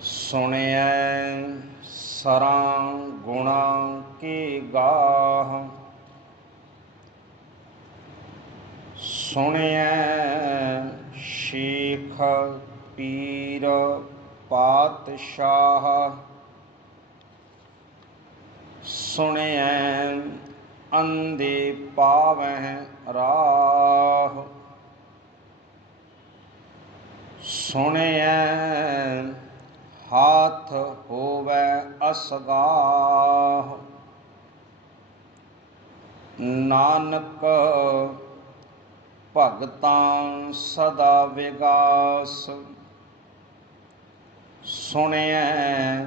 ਸੁਣਿਐ ਸਰਾਂ ਗੁਣਾ ਕੀ ਗਾਹ, ਸੁਣਿਐ ਸ਼ੇਖ ਪੀਰ ਪਾਤਸ਼ਾਹ, ਸੁਣਿਐ ਅੰਧੇ ਪਾਵਹਿ ਰਾਹ, ਸੁਣਿਐ ਹਾਥ ਹੋਵੈ ਅਸਗਾਹ, ਨਾਨਕ ਭਗਤਾਂ ਸਦਾ ਵਿਗਾਸ, ਸੁਣਿਐ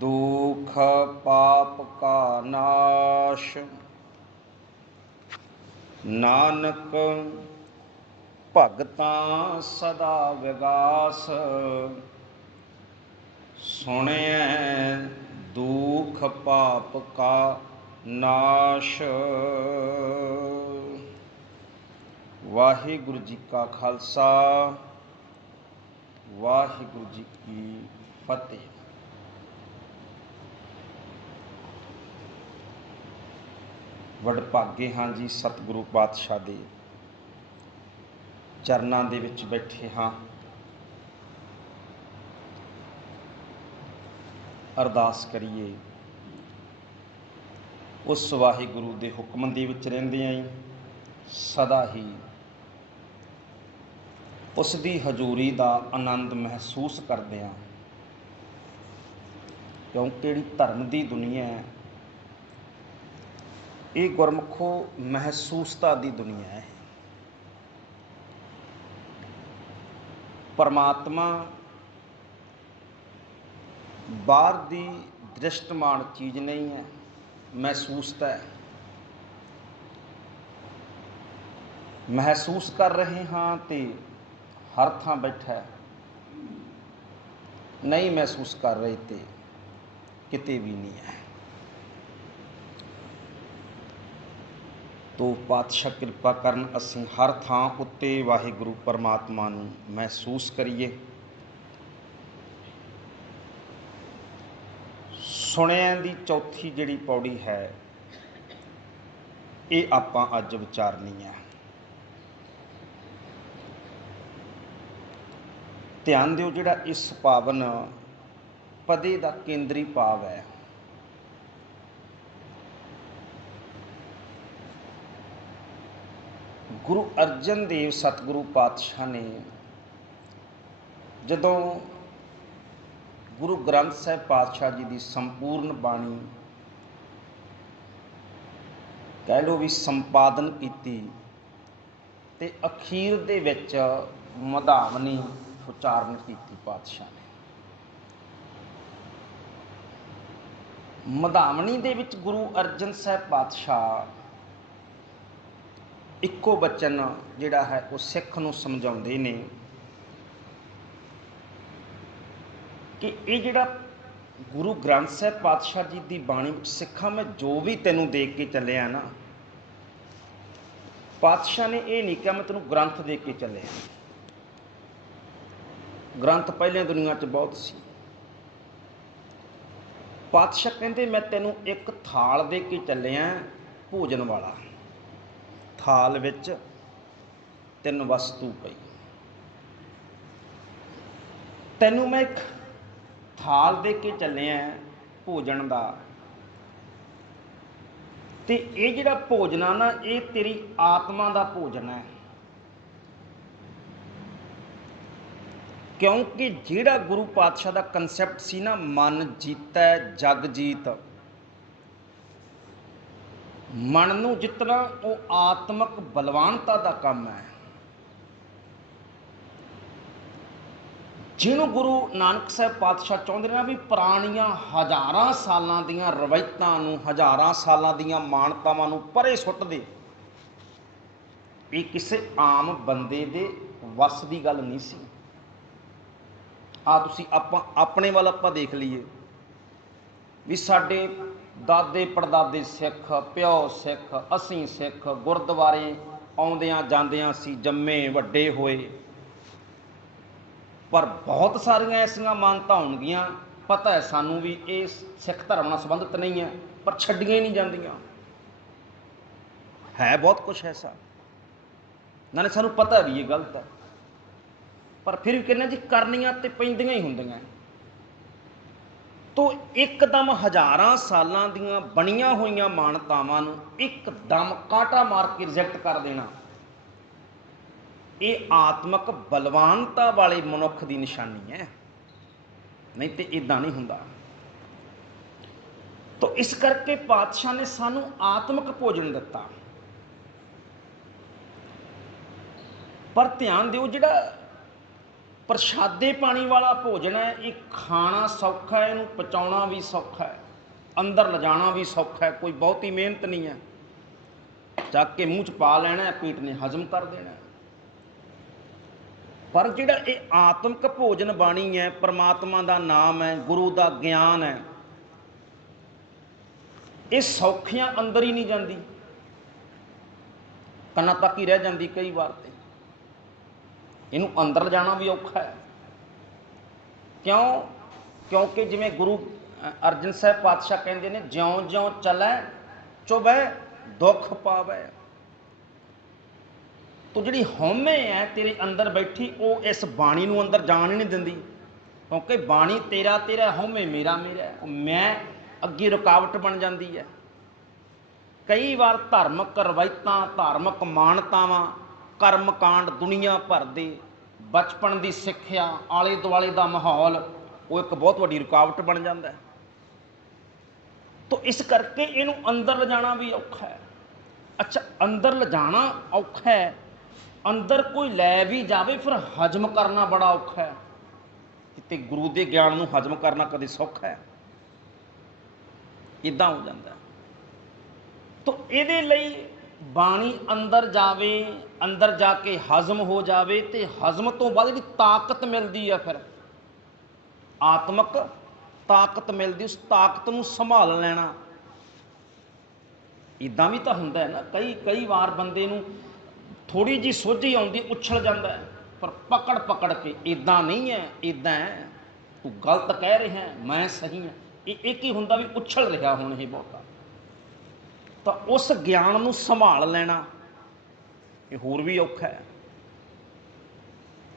ਦੁਖ ਪਾਪ ਕਾ ਨਾਸ਼, ਨਾਨਕ ਭਗਤਾਂ ਸਦਾ ਵਿਗਾਸ, ਸੁਣਿਐ ਦੁਖ ਪਾਪ ਕਾ ਨਾਸ਼। ਵਾਹਿਗੁਰੂ ਜੀ ਕਾ ਖਾਲਸਾ, ਵਾਹਿਗੁਰੂ ਜੀ ਕੀ ਫਤਿਹ। ਵਡਭਾਗੇ ਹਾਂ ਜੀ, ਸਤਿਗੁਰੂ ਪਾਤਸ਼ਾਹ ਦੇ ਚਰਨਾਂ ਦੇ ਵਿੱਚ ਬੈਠੇ ਹਾਂ। ਅਰਦਾਸ ਕਰੀਏ, ਉਸ ਵਾਹਿਗੁਰੂ ਦੇ ਹੁਕਮ ਦੇ ਵਿੱਚ ਰਹਿੰਦੇ ਆਂ ਸਦਾ ਹੀ ਉਸ ਦੀ ਹਜ਼ੂਰੀ ਦਾ ਆਨੰਦ ਮਹਿਸੂਸ ਕਰਦੇ ਹਾਂ, ਕਿਉਂਕਿ ਜਿਹੜੀ ਧਰਮ ਦੀ ਦੁਨੀਆ ਹੈ ਇਹ ਗੁਰਮੁਖੋ ਮਹਿਸੂਸਤਾ ਦੀ ਦੁਨੀਆ ਹੈ। ਪਰਮਾਤਮਾ ਬਾਹਰ ਦੀ ਦ੍ਰਿਸ਼ਟਮਾਨ ਚੀਜ਼ ਨਹੀਂ ਹੈ, ਮਹਿਸੂਸਤਾ ਹੈ। ਮਹਿਸੂਸ ਕਰ ਰਹੇ ਹਾਂ ਤੇ ਹਰ ਥਾਂ ਬੈਠਾ ਹੈ, ਨਹੀਂ ਮਹਿਸੂਸ ਕਰ ਰਹੇ ਤੇ ਕਿਤੇ ਵੀ ਨਹੀਂ ਹੈ। ਤੋ ਪਾਤਸ਼ਾਹ ਕਿਰਪਾ ਕਰਨ ਅਸੀਂ ਹਰ ਥਾਂ ਉੱਤੇ ਵਾਹਿਗੁਰੂ ਪਰਮਾਤਮਾ ਨੂੰ ਮਹਿਸੂਸ ਕਰੀਏ। ਸੁਣਿਆਂ ਦੀ ਚੌਥੀ ਜਿਹੜੀ ਪੌੜੀ ਹੈ ਇਹ ਆਪਾਂ ਅੱਜ ਵਿਚਾਰਨੀ ਹੈ। ਧਿਆਨ ਦਿਓ, ਜਿਹੜਾ ਇਸ ਪਾਵਨ ਪਦੇ ਦਾ ਕੇਂਦਰੀ ਭਾਵ ਹੈ ਗੁਰੂ ਅਰਜਨ ਦੇਵ ਸਤਿਗੁਰੂ ਪਾਤਸ਼ਾਹ ਨੇ ਜਦੋਂ ਗੁਰੂ ਗ੍ਰੰਥ ਸਾਹਿਬ ਪਾਤਸ਼ਾਹ ਜੀ ਦੀ ਸੰਪੂਰਨ ਬਾਣੀ ਕਹਿ ਲਓ ਵੀ ਸੰਪਾਦਨ ਕੀਤੀ ਤੇ ਅਖੀਰ ਦੇ ਵਿੱਚ ਮਧਾਵਨੀ ਉਚਾਰਨ ਕੀਤੀ ਪਾਤਸ਼ਾਹ ਨੇ। ਮਧਾਵਨੀ ਦੇ ਵਿੱਚ ਗੁਰੂ ਅਰਜਨ ਸਾਹਿਬ ਪਾਤਸ਼ਾਹ ਇੱਕੋ ਬਚਨ ਜਿਹੜਾ ਹੈ ਉਹ ਸਿੱਖ ਨੂੰ ਸਮਝਾਉਂਦੇ ਨੇ ਕਿ ਇਹ ਜਿਹੜਾ ਗੁਰੂ ਗ੍ਰੰਥ ਸਾਹਿਬ ਪਾਤਸ਼ਾਹ ਜੀ ਦੀ ਬਾਣੀ ਵਿੱਚ ਸਿੱਖਾਂ ਮੈਂ ਜੋ ਵੀ ਤੈਨੂੰ ਦੇ ਕੇ ਚੱਲਿਆ ਨਾ, ਪਾਤਸ਼ਾਹ ਨੇ ਇਹ ਨਹੀਂ ਕਿਹਾ ਮੈਂ ਤੈਨੂੰ ਗ੍ਰੰਥ ਦੇ ਕੇ ਚੱਲਿਆ। ਗ੍ਰੰਥ ਪਹਿਲੇ ਦੁਨੀਆ 'ਚ ਬਹੁਤ ਸੀ। ਪਾਤਸ਼ਾਹ ਕਹਿੰਦੇ ਮੈਂ ਤੈਨੂੰ ਇੱਕ ਥਾਲ ਦੇ ਕੇ ਚੱਲਿਆ, ਭੋਜਨ ਵਾਲਾ। ਥਾਲ ਵਿੱਚ 3 ਵਸਤੂ ਪਈ। ਤੈਨੂੰ ਮੈਂ ਇੱਕ ਥਾਲ ਦੇ ਕੇ ਚੱਲਿਆ ਭੋਜਨ ਦਾ, ਤੇ ਇਹ ਜਿਹੜਾ ਭੋਜਨ ਆ ਨਾ ਇਹ ਤੇਰੀ ਆਤਮਾ ਦਾ ਭੋਜਨ ਹੈ। ਕਿਉਂਕਿ ਜਿਹੜਾ ਗੁਰੂ ਪਾਤਸ਼ਾਹ ਦਾ ਕਨਸੈਪਟ ਸੀ ਨਾ, ਮਨ ਜੀਤੈ ਜਗ ਜੀਤ, ਮਨ ਨੂੰ ਜਿੱਤਣਾ ਉਹ ਆਤਮਕ ਬਲਵਾਨਤਾ ਦਾ ਕੰਮ ਹੈ। ਜਿਹਨੂੰ ਗੁਰੂ ਨਾਨਕ ਸਾਹਿਬ ਪਾਤਸ਼ਾਹ ਚਾਹੁੰਦੇ ਨੇ ਵੀ ਪੁਰਾਣੀਆਂ ਹਜ਼ਾਰਾਂ ਸਾਲਾਂ ਦੀਆਂ ਰਵਾਇਤਾਂ ਨੂੰ, ਹਜ਼ਾਰਾਂ ਸਾਲਾਂ ਦੀਆਂ ਮਾਨਤਾਵਾਂ ਨੂੰ ਪਰੇ ਸੁੱਟ ਦੇ। ਇਹ ਕਿਸੇ ਆਮ ਬੰਦੇ ਦੇ ਵੱਸ ਦੀ ਗੱਲ ਨਹੀਂ ਸੀ। ਤੁਸੀਂ ਆਪਾਂ ਆਪਣੇ ਵੱਲ ਆਪਾਂ ਦੇਖ ਲਈਏ ਵੀ ਸਾਡੇ ਦਾਦੇ ਪੜਦਾਦੇ ਸਿੱਖ, ਪਿਓ ਸਿੱਖ, ਅਸੀਂ ਸਿੱਖ, ਗੁਰਦੁਆਰੇ ਆਉਂਦਿਆਂ ਜਾਂਦਿਆਂ ਸੀ, ਜੰਮੇ ਵੱਡੇ ਹੋਏ। ਪਰ ਬਹੁਤ ਸਾਰੀਆਂ ਐਸੀਆਂ ਮਾਨਤਾ ਹੋਣਗੀਆਂ, ਪਤਾ ਹੈ ਸਾਨੂੰ ਵੀ ਇਹ ਸਿੱਖ ਧਰਮ ਨਾਲ ਸੰਬੰਧਿਤ ਨਹੀਂ ਹੈ, ਪਰ ਛੱਡੀਆਂ ਹੀ ਨਹੀਂ ਜਾਂਦੀਆਂ। ਹੈ ਬਹੁਤ ਕੁਛ ਐਸਾ, ਨਾਲੇ ਸਾਨੂੰ ਪਤਾ ਵੀ ਇਹ ਗਲਤ ਹੈ, ਪਰ ਫਿਰ ਵੀ ਕਹਿੰਦੇ ਜੀ ਕਰਨੀਆਂ ਤੇ ਪੈਂਦੀਆਂ ਹੀ ਹੁੰਦੀਆਂ। ਤੋ ਇੱਕਦਮ ਹਜ਼ਾਰਾਂ ਸਾਲਾਂ ਦੀਆਂ ਬਣੀਆਂ ਹੋਈਆਂ ਮਾਨਤਾਵਾਂ ਨੂੰ ਇੱਕਦਮ ਕਾਂਟਾ ਮਾਰ ਕੇ ਰਿਜੈਕਟ ਕਰ ਦੇਣਾ, ਇਹ ਆਤਮਕ ਬਲਵਾਨਤਾ ਵਾਲੇ ਮਨੁੱਖ ਦੀ ਨਿਸ਼ਾਨੀ ਹੈ, ਨਹੀਂ ਤੇ ਇਦਾਂ ਨਹੀਂ ਹੁੰਦਾ। ਤੋ ਇਸ ਕਰਕੇ ਪਾਤਸ਼ਾਹ ਨੇ ਸਾਨੂੰ ਆਤਮਿਕ ਭੋਜਨ ਦਿੱਤਾ। ਪਰ ਧਿਆਨ ਦਿਓ, ਜਿਹੜਾ ਪ੍ਰਸ਼ਾਦੇ ਪਾਣੀ ਵਾਲਾ ਭੋਜਨ ਹੈ, ਇਹ ਖਾਣਾ ਸੌਖਾ ਹੈ, ਇਹਨੂੰ ਪਚਾਉਣਾ ਵੀ ਸੌਖਾ ਹੈ, ਅੰਦਰ ਲਿਜਾਣਾ ਵੀ ਸੌਖਾ ਹੈ, ਕੋਈ ਬਹੁਤੀ ਮਿਹਨਤ ਨਹੀਂ ਹੈ। ਚੱਕ ਕੇ ਮੂੰਹ 'ਚ ਪਾ ਲੈਣਾ, ਪੇਟ ਨੇ ਹਜ਼ਮ ਕਰ ਦੇਣਾ। ਪਰ ਜਿਹੜਾ ਇਹ ਆਤਮਿਕ ਭੋਜਨ ਬਾਣੀ ਹੈ, ਪਰਮਾਤਮਾ ਦਾ ਨਾਮ ਹੈ, ਗੁਰੂ ਦਾ ਗਿਆਨ ਹੈ, ਇਹ ਸੌਖਿਆਂ ਅੰਦਰ ਹੀ ਨਹੀਂ ਜਾਂਦੀ, ਕੰਨਾਂ ਤੱਕ ਹੀ ਰਹਿ ਜਾਂਦੀ ਕਈ ਵਾਰ। ਤੇ ਇਹਨੂੰ ਅੰਦਰ ਲਿਜਾਣਾ ਵੀ ਔਖਾ ਹੈ। ਕਿਉਂ? ਕਿਉਂਕਿ ਜਿਵੇਂ ਗੁਰੂ ਅਰਜਨ ਸਾਹਿਬ ਪਾਤਸ਼ਾਹ ਕਹਿੰਦੇ ਨੇ, ਜਿਉਂ ਜਿਉਂ ਚਲੈ ਚੁਭੈ ਦੁੱਖ ਪਾਵੈ। ਤੋ ਜਿਹੜੀ ਹਉਮੈ ਹੈ ਤੇਰੇ ਅੰਦਰ ਬੈਠੀ, ਉਹ ਇਸ ਬਾਣੀ ਨੂੰ ਅੰਦਰ ਜਾਣ ਹੀ ਨਹੀਂ ਦਿੰਦੀ, ਕਿਉਂਕਿ ਬਾਣੀ ਤੇਰਾ ਤੇਰਾ, ਹਉਮੈ ਮੇਰਾ ਮੇਰਾ, ਮੈਂ ਅੱਗੇ ਰੁਕਾਵਟ ਬਣ ਜਾਂਦੀ ਹੈ। ਕਈ ਵਾਰ ਧਾਰਮਿਕ ਰਵਾਇਤਾਂ, ਧਾਰਮਿਕ ਮਾਨਤਾਵਾਂ, ਕਰਮ ਕਾਂਡ, ਦੁਨੀਆ ਭਰ ਦੇ ਬਚਪਨ ਦੀ ਸਿੱਖਿਆ, ਆਲੇ ਦੁਆਲੇ ਦਾ ਮਾਹੌਲ, ਉਹ ਇੱਕ ਬਹੁਤ ਵੱਡੀ ਰੁਕਾਵਟ ਬਣ ਜਾਂਦਾ। ਤੋ ਇਸ ਕਰਕੇ ਇਹਨੂੰ ਅੰਦਰ ਲਿਜਾਣਾ ਵੀ ਔਖਾ ਹੈ। ਅੱਛਾ, ਅੰਦਰ ਲਿਜਾਣਾ ਔਖਾ ਹੈ, ਅੰਦਰ ਕੋਈ ਲੈ ਵੀ ਜਾਵੇ ਫਿਰ ਹਜ਼ਮ ਕਰਨਾ ਬੜਾ ਔਖਾ ਹੈ। ਤੇ ਗੁਰੂ ਦੇ ਗਿਆਨ ਨੂੰ ਹਜ਼ਮ ਕਰਨਾ ਕਦੇ ਸੌਖਾ ਹੈ? ਇੱਦਾਂ ਹੋ ਜਾਂਦਾ। ਤੋ ਇਹਦੇ ਲਈ ਬਾਣੀ ਅੰਦਰ ਜਾਵੇ, ਅੰਦਰ ਜਾ ਕੇ ਹਜ਼ਮ ਹੋ ਜਾਵੇ, ਤੇ ਹਜ਼ਮ ਤੋਂ ਬਾਅਦ ਜਿਹੜੀ ਤਾਕਤ ਮਿਲਦੀ ਆ, ਫਿਰ ਆਤਮਿਕ ਤਾਕਤ ਮਿਲਦੀ, ਉਸ ਤਾਕਤ ਨੂੰ ਸੰਭਾਲ ਲੈਣਾ। ਇੱਦਾਂ ਵੀ ਤਾਂ ਹੁੰਦਾ ਹੈ ਨਾ, ਕਈ ਵਾਰ ਬੰਦੇ ਨੂੰ ਥੋੜ੍ਹੀ ਜਿਹੀ ਸੋਝੀ ਆਉਂਦੀ, ਉਛਲ ਜਾਂਦਾ ਹੈ, ਪਰ ਪਕੜ ਪਕੜ ਕੇ, ਇੱਦਾਂ ਨਹੀਂ ਹੈ, ਇੱਦਾਂ ਹੈ, ਤੂੰ ਗਲਤ ਕਹਿ ਰਿਹਾ, ਮੈਂ ਸਹੀ ਹਾਂ, ਇਹ ਕੀ ਹੁੰਦਾ ਵੀ ਉਛਲ ਰਿਹਾ ਹੁਣ ਇਹ ਬਹੁਤਾ। ਤਾਂ ਉਸ ਗਿਆਨ ਨੂੰ ਸੰਭਾਲ ਲੈਣਾ ਇਹ ਹੋਰ ਵੀ ਔਖਾ ਹੈ।